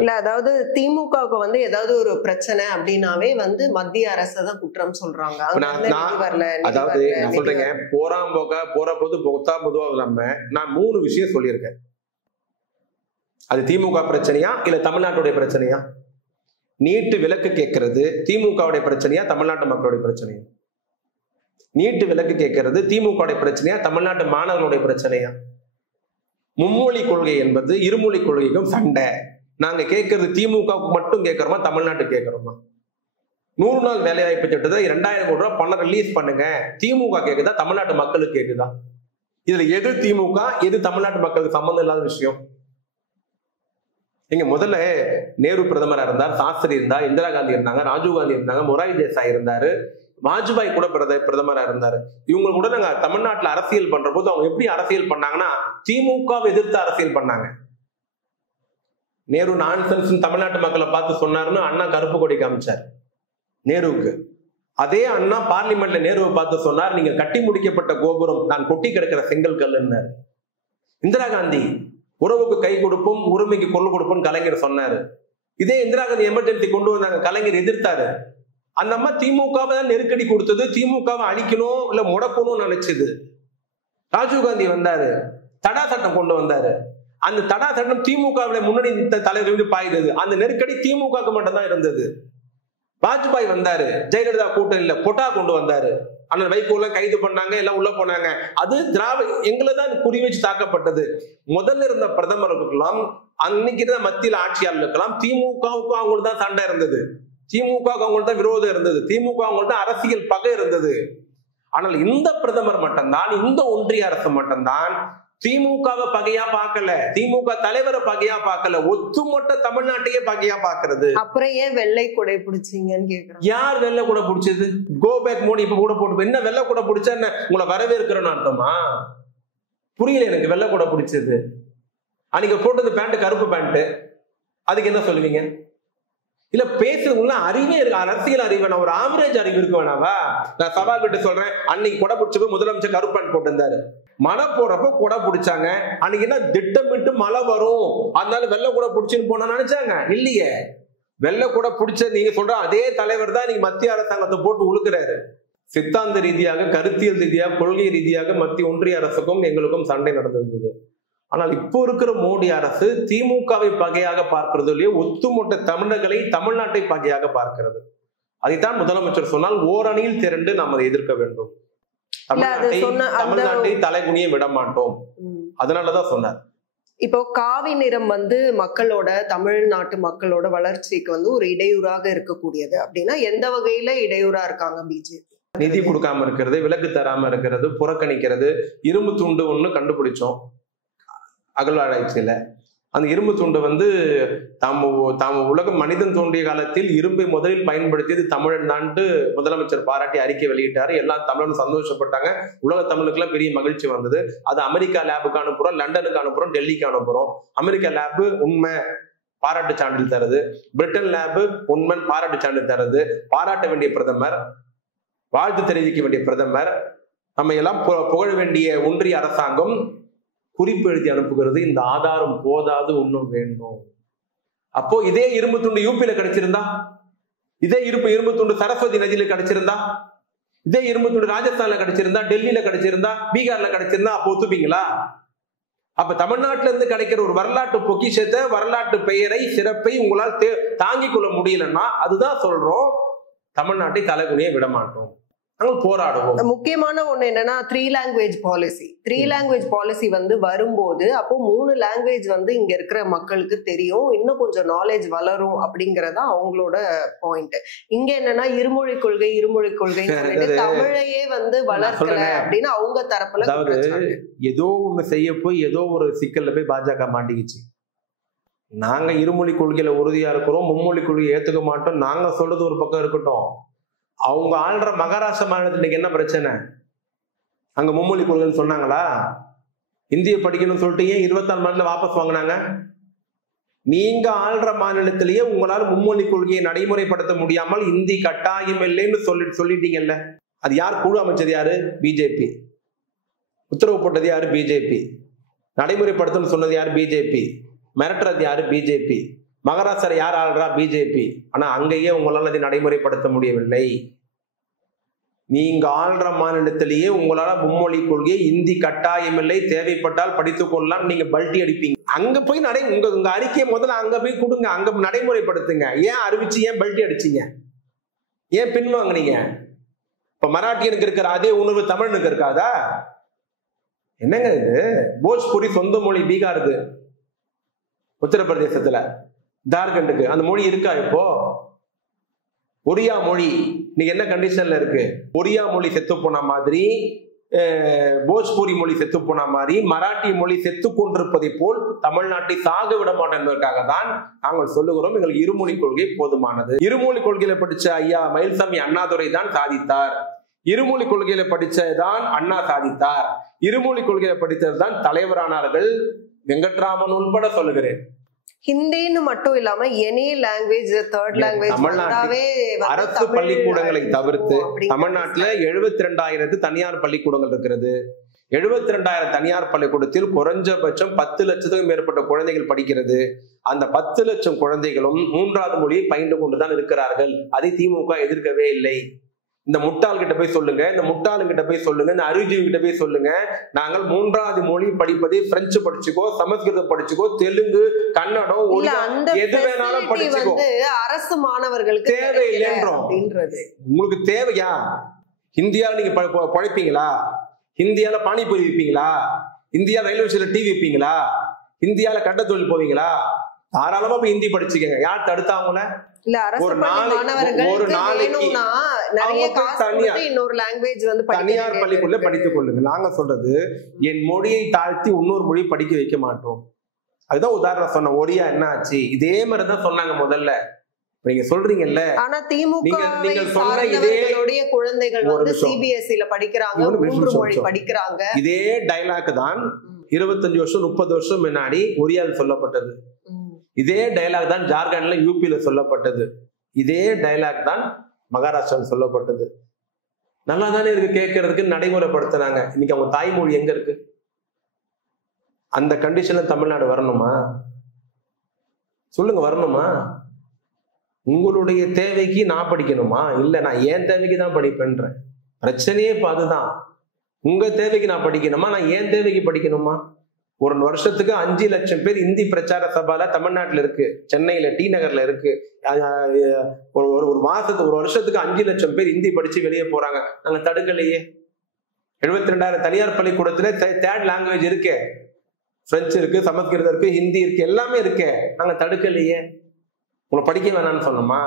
இல்ல, அதாவது திமுகவுக்கு ஏதாவது ஒரு பிரச்சனை அப்படின்னாவே மத்திய அரசை தான் குற்றம் சொல்றாங்க. அதாவது நான் சொல்றேங்க, போற போது பொதுவா நான் 3 விஷயம் சொல்லியிருக்கேன். அது திமுக பிரச்சனையா இல்ல தமிழ்நாட்டுடைய பிரச்சனையா? நீட்டு விலக்கு கேட்கறது திமுகவுடைய பிரச்சனையா தமிழ்நாட்டு மக்களுடைய பிரச்சனையா? நீட்டு விலக்கு கேட்கறது திமுகவுடைய பிரச்சனையா தமிழ்நாட்டு மாணவர்களுடைய பிரச்சனையா? மும்மொழி கொள்கை என்பது இருமொழி கொள்கைக்கும் சண்டை. நாங்க கேட்கறது திமுகவுக்கு மட்டும் கேட்கறோமா, தமிழ்நாட்டுக்கு கேட்கறோமா? 100 நாள் வேலை வாய்ப்பு திட்டத்தை 2000 கோடி ரூபாய் பணம் ரிலீஸ் பண்ணுங்க. திமுக கேக்குதா, தமிழ்நாட்டு மக்களுக்கு கேக்குதா? இதுல எது திமுக, எது தமிழ்நாட்டு மக்களுக்கு சம்பந்தம் இல்லாத விஷயம்? இங்க முதல்ல நேரு பிரதமரா இருந்தார், சாஸ்திரி இருந்தார், இந்திரா காந்தி இருந்தாங்க, ராஜீவ் காந்தி இருந்தாங்க, மொராரி தேசாய் இருந்தாரு, வாஜ்பாய் கூட பிரதமரா இருந்தாரு. இவங்க கூட நாங்க தமிழ்நாட்டுல அரசியல் பண்ற போது அவங்க எப்படி அரசியல் பண்ணாங்கன்னா, திமுகவை எதிர்த்து அரசியல் பண்ணாங்க. நேரு நான்சென்ஸ் தமிழ்நாட்டு மக்களை பார்த்து சொன்னாருன்னு அண்ணா கருப்பு கொடி காமிச்சார் நேருவுக்கு. அதே அண்ணா பார்லிமெண்ட்ல நேருவை பார்த்து சொன்னார், நீங்க கட்டி முடிக்கப்பட்ட கோபுரம், நான் கொட்டி கிடக்கிற செங்கல் கல்லுன்னு. இந்திரா காந்தி உறவுக்கு கை கொடுப்போம், உரிமைக்கு கொள்ளு கொடுப்போம் கலைஞர் சொன்னாரு. இதே இந்திரா காந்தி எமர்ஜென்சி கொண்டு வந்தாங்க, கலைஞர் எதிர்த்தாரு. அந்த அம்மா திமுகவை தான் நெருக்கடி கொடுத்தது, திமுகவை அழிக்கணும் இல்ல முடக்கணும்னு நினைச்சது. ராஜீவ் காந்தி வந்தாரு, தடா சட்டம் கொண்டு வந்தாரு. அந்த தடா சட்டம் திமுகவுல முன்னணி தலைவர் பாய்ந்தது. அந்த நெருக்கடி திமுக மட்டும் தான் இருந்தது. வாஜ்பாய் வந்தாரு, ஜெயலலிதா கூட்டணியில பொட்டா கொண்டு வந்தாரு. அண்ணன் வைகோல கைது பண்ணாங்க, எல்லாம் உள்ள போனாங்க. அது எங்களை தான் குறி வச்சு தாக்கப்பட்டது. முதல்ல இருந்த பிரதமர்களுக்கெல்லாம், அன்னைக்கு இருந்த மத்தியில் ஆட்சியாளர்களுக்கெல்லாம் திமுகவுக்கும் அவங்களுக்கு தான் சண்டை இருந்தது, திமுகவுக்கு அவங்களுக்கு தான் விரோதம் இருந்தது, திமுக அவங்களுக்கு தான் அரசியல் பகை இருந்தது. ஆனால் இந்த பிரதமர் மட்டும்தான், இந்த ஒன்றிய அரசு மட்டும்தான் திமுகவை பகையா பார்க்கல, திமுக தலைவரை பகையா பார்க்கல, ஒத்துமொட்ட தமிழ்நாட்டையே பகையா பார்க்கிறது. அப்புறம் ஏன் வெள்ளை கொடை பிடிச்சீங்கன்னு கேக்குறேன். யார் வெள்ளை கூட பிடிச்சது? கோபேக் மோடி இப்ப கூட போட்டு என்ன வெள்ளை கூட பிடிச்சா என்ன உங்களை வரவேற்கிறேன்னு அர்த்தமா? புரியல எனக்கு. வெள்ளை கூட பிடிச்சது அன்னைக்கு போட்டது பேண்ட் கருப்பு பேண்ட், அதுக்கு என்ன சொல்லுவீங்க? இல்ல பேசுறதுக்குள்ள அறிவே இருக்கு, அரசியல் அறிவு, ஒரு ஆவரேஜ் அறிவு இருக்கு வேணாவா? நான் சவால் விட்டு சொல்றேன், அன்னைக்கு கொடை பிடிச்சப்ப முதலமைச்சர் கருப்பு பேண்ட் போட்டிருந்தாரு, மழை போறப்ப கொடை பிடிச்சாங்க. அன்னைக்கு என்ன திட்டமிட்டு மழை வரும் அதனால வெள்ளை கூட பிடிச்சுன்னு போன நினைச்சாங்க? இல்லையே. வெள்ளை கூட பிடிச்ச நீங்க சொல்ற அதே தலைவர் தான் நீங்க மத்திய அரசாங்கத்தை போட்டு உழுக்கிறாரு. சித்தாந்த ரீதியாக, கருத்தியல் ரீதியாக, கொள்கை ரீதியாக மத்திய ஒன்றிய அரசுக்கும் எங்களுக்கும் சண்டை நடந்திருந்தது. ஆனால் இப்போ இருக்கிற மோடி அரசு திமுகவை பகையாக பார்க்கிறது இல்லையோ, ஒத்துமொட்ட தமிழர்களை, தமிழ்நாட்டை பகையாக பார்க்கிறது. அதைத்தான் முதலமைச்சர் சொன்னால், ஓரணியில் திரண்டு நாம் அதை எதிர்க்க வேண்டும், தமிழ்நாட்டை தலைகுனிய விட மாட்டோம், அதனாலதான் சொன்னார். இப்போ காவி நிறம் மக்களோட, தமிழ்நாட்டு மக்களோட வளர்ச்சிக்கு ஒரு இடையூறாக இருக்கக்கூடியது அப்படின்னா எந்த வகையில இடையூறா இருக்காங்க பிஜேபி? நிதி கொடுக்காம இருக்கிறது, விலக்கு தராம இருக்கிறது, புறக்கணிக்கிறது. இரும்பு துண்டு ஒண்ணு கண்டுபிடிச்சோம் அகழ்வாராய்ச்சியில. அந்த இரும்பு துண்டு தாம உலகம் மனிதன் தோன்றிய காலத்தில் இரும்பை முதலில் பயன்படுத்தியது தமிழன் தான்ட்டு முதலமைச்சர் பாராட்டி அறிக்கை வெளியிட்டாரு. எல்லா தமிழனும் சந்தோஷப்பட்டாங்க. உலக தமிழுக்கு எல்லாம் பெரிய மகிழ்ச்சி வந்தது. அது அமெரிக்கா லேபுக்கு அனுப்புறோம், லண்டனுக்கு அனுப்புறோம், டெல்லிக்கு அனுப்புறோம். அமெரிக்கா லேபு உண்மை பாராட்டு சான்றிதழ் தருது, பிரிட்டன் லேபு உண்மை பாராட்டு சான்றிதழ் தருது. பாராட்ட வேண்டிய பிரதமர், வாழ்த்து தெரிவிக்க வேண்டிய பிரதமர், நம்ம எல்லாம் புகழ வேண்டிய ஒன்றிய அரசாங்கம் குறிப்பு எழுதி அனுப்புகிறது, இந்த ஆதாரம் போதாது, இன்னும் வேண்டும். அப்போ இதே இரும்பு துண்டு யூபியில கிடைச்சிருந்தா, இதே இரும்பு துண்டு சரஸ்வதி நதியில கிடைச்சிருந்தா, இதே இரும்பு துண்டு ராஜஸ்தான்ல கிடைச்சிருந்தா, டெல்லியில கிடைச்சிருந்தா, பீகார்ல கிடைச்சிருந்தா அப்போ ஒத்துப்பீங்களா? அப்ப தமிழ்நாட்டில இருந்து கிடைக்கிற ஒரு வரலாற்று பொக்கிஷத்தை, வரலாற்று பெயரை, சிறப்பை உங்களால் தாங்கிக் கொள்ள முடியலன்னா அதுதான் சொல்றோம், தமிழ்நாட்டை தலைகுனிய விட மாட்டோம், நாங்கள் போராடுவோம். முக்கியமான ஒண்ணு என்னன்னா 3 language பாலிசி. 3 language பாலிசி வரும்போது அப்போ 3 லாங்குவேஜ் இங்க இருக்கிற மக்களுக்கு தெரியும், இன்னும் கொஞ்சம் நாலேஜ் வளரும் அப்படிங்கறதா அவங்களோட பாயிண்ட். இங்க என்னன்னா இருமொழி கொள்கை தமிழையே வளர்க்கல அப்படின்னு அவங்க தரப்புல. ஏதோ ஒண்ணு செய்ய போய் ஏதோ ஒரு சிக்கல்ல போய் பாஜக மாட்டிக்கிச்சு. நாங்க இருமொழி கொள்கையில உறுதியா இருக்கிறோம், மும்மொழி கொள்கையை ஏத்துக்க மாட்டோம், நாங்க சொல்றது ஒரு பக்கம் இருக்கட்டும். அவங்க ஆள்ற மகாராஷ்டிரா மாநிலத்துக்கு என்ன பிரச்சனை? அங்க மும்மொழி கொள்கைன்னு சொன்னாங்களா? இந்திய படிக்கணும்னு சொல்லிட்டு ஏன் 24 மாநிலம் வாபஸ் வாங்கினாங்க? நீங்க ஆள்ற மாநிலத்திலேயே உங்களால மும்மொழி கொள்கையை நடைமுறைப்படுத்த முடியாமல் இந்தி கட்டாயம் இல்லைன்னு சொல்லிட்டீங்கல்ல. அது யார் குழு அமைச்சது? யாரு? பிஜேபி. உத்தரவு போட்டது யாரு? பிஜேபி. நடைமுறைப்படுத்தணும்னு சொன்னது யாரு? பிஜேபி. மிரட்டுறது யாரு? பிஜேபி. மகாராஷ்டிரா யார் ஆள்றா? பிஜேபி. ஆனா அங்கேயே உங்களால் அதை நடைமுறைப்படுத்த முடியவில்லை. நீங்க ஆள்ற மாநிலத்திலேயே உங்களால மும்மொழி கொள்கை, இந்தி கட்டாயம் இல்லை, தேவைப்பட்டால் படித்துக் கொள்ளலாம், நீங்க பல்ட்டி அடிப்பீங்க. அங்க போய் உங்க அறிக்கையை முதல்ல அங்க போய் கொடுங்க, அங்க நடைமுறைப்படுத்துங்க. ஏன் அறிவிச்சு ஏன் பல்ட்டி அடிச்சீங்க? ஏன் பின்வாங்கினீங்க? இப்ப மராட்டியனுக்கு இருக்கிற அதே உணர்வு தமிழனுக்கு இருக்காதா? என்னங்க இது? போஜ்புரி சொந்த மொழி பீகாருக்கு, உத்தரப்பிரதேசத்துல, ஜார்க்கண்டுக்கு அந்த மொழி இருக்கா? இப்போ ஒரியா மொழி நீங்க என்ன கண்டிஷன்ல இருக்கு? ஒரியா மொழி செத்து போன மாதிரி, போஜ்பூரி மொழி செத்து போன மாதிரி, மராட்டி மொழி செத்து கொண்டிருப்பதை போல் தமிழ்நாட்டை சாக விட மாட்டோம் என்பதற்காக தான் நாங்கள் சொல்லுகிறோம், எங்களுக்கு இருமொழி கொள்கை போதுமானது. இருமொழி கொள்கையில படிச்ச ஐயா மயில்சாமி அண்ணாதுரை தான் சாதித்தார். இருமொழி கொள்கையில படிச்சதான் அண்ணா சாதித்தார். இருமொழி கொள்கையில படித்ததுதான் தலைவரானார்கள், வெங்கட்ராமன் உட்பட சொல்லுகிறேன். ஹிந்தின்னு மட்டும் இல்லாம எனி லாங்குவேஜ், தேர்ட் லாங்குவேஜ் அரசு பள்ளிக்கூடங்களை தவிர்த்து தமிழ்நாட்டுல 72,000 தனியார் பள்ளிக்கூடங்கள் இருக்கிறது. 72,000 தனியார் பள்ளிக்கூடத்தில் குறைஞ்சபட்சம் 10 லட்சத்துக்கும் மேற்பட்ட குழந்தைகள் படிக்கிறது. அந்த 10 லட்சம் குழந்தைகளும் 3வது மொழியை பயின்று கொண்டுதான் இருக்கிறார்கள். அதை திமுக எதிர்க்கவே இல்லை. இந்த முட்டாள் கிட்ட போய் சொல்லுங்க, இந்த முட்டாளுங்கிட்ட போய் சொல்லுங்க, இந்த அறிவுஜீவி கிட்ட போய் சொல்லுங்க, நாங்கள் 3வது மொழி படிப்பதை பிரெஞ்சு படிச்சுக்கோ, சமஸ்கிருதம் படிச்சுக்கோ, தெலுங்கு, கன்னடம், ஒரியா எது வேணாலும் படிச்சுக்கோ, அரசு மாணவர்களுக்கு தேவையில்லைன்றோம். உங்களுக்கு தேவையா? இந்தியாவில் நீங்க பழைப்பீங்களா? இந்தியால பானிபூரி விற்பீங்களா? இந்தியா ரயில்வே ஸ்டேஷன்ல டீ விற்பீங்களா? இந்தியால கட்ட தொழில் போவீங்களா? தாராளமா போய் ஹிந்தி படிச்சுக்கங்க. யார் தடுத்தாங்கள? தனியார் பள்ளிக்குள்ள படித்துக் கொள்ளுங்க. நாங்க சொல்றது, என் மொழியை தாழ்த்தி இன்னொரு மொழி படிக்க வைக்க மாட்டோம். அதுதான் உதாரணம் சொன்ன. ஒரியா என்ன ஆச்சு? இதே மாதிரிதான் சொன்னாங்க முதல்ல. நீங்க சொல்றீங்கல்ல, ஆனா திமுக குழந்தைகள் சிபிஎஸ்இல படிக்கிறாங்க, 3 மொழி படிக்கிறாங்க. இதே டைலாக் தான் 25 வருஷம் 30 வருஷம் முன்னாடி ஒரியாவில் சொல்லப்பட்டது. இதே டைலாக் தான் ஜார்க்கண்ட்ல, யூபியில சொல்லப்பட்டது. இதே டைலாக் தான் மகாராஷ்டிராவில் சொல்லப்பட்டது. நல்லா தானே இருக்கு கேட்கறதுக்கு, நடைமுறைப்படுத்தினாங்க. இன்னைக்கு அவங்க தாய்மொழி எங்க இருக்கு? அந்த கண்டிஷன்ல தமிழ்நாடு வரணுமா? சொல்லுங்க, வரணுமா? உங்களுடைய தேவைக்கு நான் படிக்கணுமா? இல்ல, நான் ஏன் தேவைக்கு தான் படிப்பேன்றேன். பிரச்சனையே இப்ப அதுதான். உங்க தேவைக்கு நான் படிக்கணுமா? நான் ஏன் தேவைக்கு படிக்கணுமா? ஒரு வருஷத்துக்கு 5 லட்சம் பேர் இந்தி பிரச்சார சபால தமிழ்நாட்டுல இருக்கு, சென்னையில டி நகர்ல இருக்கு. ஒரு மாசத்துக்கு, ஒரு வருஷத்துக்கு 5 லட்சம் பேர் இந்தி படிச்சு வெளியே போறாங்க. நாங்க தடுக்கலையே. 72,000 தனியார் பள்ளிக்கூடத்துல தேர்ட் லாங்குவேஜ் இருக்கு, பிரெஞ்சு இருக்கு, சமஸ்கிருதம் இருக்கு, ஹிந்தி இருக்கு, எல்லாமே இருக்கு. நாங்க தடுக்கலையே. உங்களை படிக்க வேணாம்னு சொன்னோமா?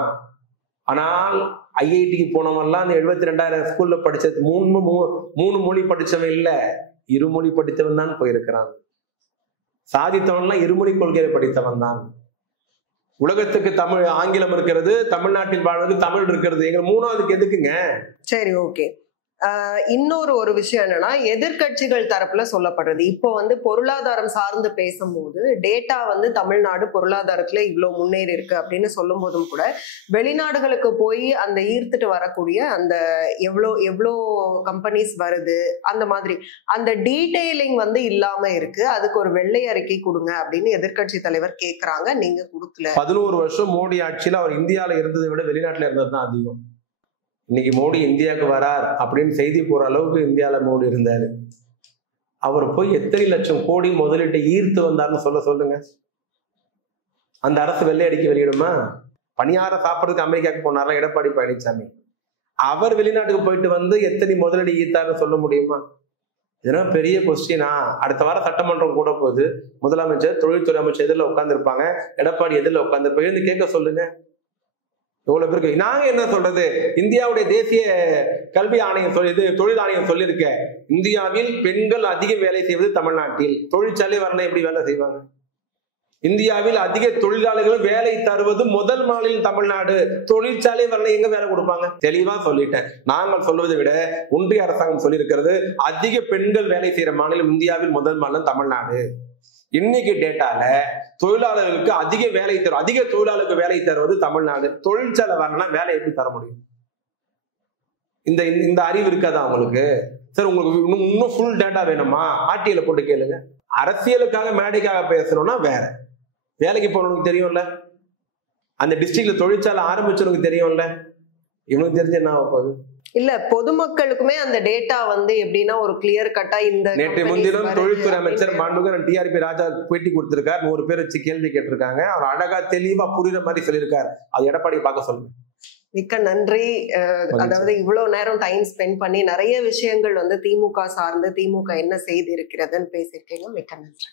ஆனால் ஐஐடிக்கு போனவெல்லாம் அந்த 72,000 ஸ்கூல்ல படிச்சது 3 மொழி படிச்சவன் இல்ல, இருமொழி படித்தவன் தான் போயிருக்கிறான். சாதித்தவன்லாம் இருமொழி கொள்கையை படித்தவன் தான். உலகத்துக்கு தமிழ், ஆங்கிலம் இருக்கிறது, தமிழ்நாட்டில் வாழ்வது தமிழ் இருக்கிறது. எங்க 3வதுக்கு எதுக்குங்க? சரி, ஓகே. இன்னொரு ஒரு விஷயம் என்னன்னா, எதிர்க்கட்சிகள் தரப்புல சொல்லப்படுறது இப்போ வந்து பொருளாதாரம் சார்ந்து பேசும்போது டேட்டா வந்து தமிழ்நாடு பொருளாதாரத்துல இவ்வளவு முன்னேறி இருக்கு அப்படின்னு சொல்லும் போதும் கூட வெளிநாடுகளுக்கு போய் அந்த ஈர்த்துட்டு வரக்கூடிய அந்த எவ்வளோ கம்பெனிஸ் வருது அந்த மாதிரி அந்த டீடைலிங் வந்து இல்லாம இருக்கு. அதுக்கு ஒரு வெள்ளை அறிக்கை கொடுங்க அப்படின்னு எதிர்க்கட்சி தலைவர் கேக்குறாங்க, நீங்க கொடுக்கல. 11 வருஷம் மோடி ஆட்சியில அவர் இந்தியாவில இருந்ததை விட வெளிநாட்டுல இருந்தது தான் அதிகம். இன்னைக்கு மோடி இந்தியாவுக்கு வரார் அப்படின்னு செய்தி போற அளவுக்கு இந்தியாவில் மோடி இருந்தாரு. அவர் போய் எத்தனை லட்சம் கோடி முதலீட்டை ஈர்த்து வந்தார்னு சொல்லுங்க. அந்த அரசு வெள்ளை அடிக்க வெளியிடுமா? பணியார சாப்பிட்றதுக்கு அமெரிக்காவுக்கு போனாரா எடப்பாடி பழனிசாமி? அவர் வெளிநாட்டுக்கு போயிட்டு வந்து எத்தனை முதலீடு ஈர்த்தாருன்னு சொல்ல முடியுமா? இதெல்லாம் பெரிய கொஸ்டினா. அடுத்த வாரம் சட்டமன்றம் கூட போகுது. முதலமைச்சர் தொழில்துறை அமைச்சர் எதிரில் உட்காந்துருப்பாங்க, எடப்பாடி எதிரில் உட்காந்துருப்பாங்க. கேட்க சொல்லுங்க. எவ்வளவு பேருக்கு நாங்க என்ன சொல்றது? இந்தியாவுடைய தேசிய கல்வி ஆணையம் தொழில் ஆணையம் சொல்லியிருக்க, இந்தியாவில் பெண்கள் அதிக வேலை செய்வது தமிழ்நாட்டில். தொழிற்சாலை வரணும் எப்படி வேலை செய்வாங்க? இந்தியாவில் அதிக தொழிலாளர்கள் வேலை தருவது முதல் மாநிலம் தமிழ்நாடு. தொழிற்சாலை வரணும் எங்க வேலை கொடுப்பாங்க? தெளிவா சொல்லிட்டேன். நாங்கள் சொல்வதை விட ஒன்றிய அரசாங்கம் சொல்லியிருக்கிறது, அதிக பெண்கள் வேலை செய்யற மாநிலம் இந்தியாவில் முதல் மாநிலம் தமிழ்நாடு. இன்னைக்கு டேட்டால தொழிலாளர்களுக்கு அதிக தொழிலாளருக்கு வேலை தருவது தமிழ்நாடு. தொழிற்சாலை வரணும்னா வேலை எப்படி தர முடியும்? இந்த அறிவு இருக்காதா உங்களுக்கு? சார் உங்களுக்கு இன்னும் ஃபுல் டேட்டா வேணுமா? ஆர்டிஐல போட்டு கேளுங்க. அரசியலுக்காக மேடைக்காக பேசணும்னா வேற. வேலைக்கு போனவனுக்கு தெரியும்ல, அந்த டிஸ்ட்ரிக்ட்ல தொழிற்சாலை ஆரம்பிச்சவனுக்கு தெரியும்ல. இவனுக்கு தெரிஞ்சு என்ன ஆக போகுது? இல்ல, பொதுமக்களுக்குமே அந்த டேட்டா வந்து எப்படின்னா ஒரு கிளியர் கட்டா இந்த நேற்று முன்தினம் தொழில்துறை அமைச்சர் மாண்புமிகு டிஆர்பி ராஜா பேட்டி கொடுத்திருக்கார். 100 பேர் வச்சு கேள்வி கேட்டிருக்காங்க. அவர் அழகா தெளிவா புரியுற மாதிரி சொல்லியிருக்காரு. அது எடப்பாடி பார்க்க சொல்லுங்க. மிக்க நன்றி. அதாவது இவ்வளவு நேரம் டைம் ஸ்பெண்ட் பண்ணி நிறைய விஷயங்கள் வந்து திமுக சார்ந்து திமுக என்ன செய்து இருக்கிறதுன்னு பேசியிருக்கீங்க. மிக்க நன்றி.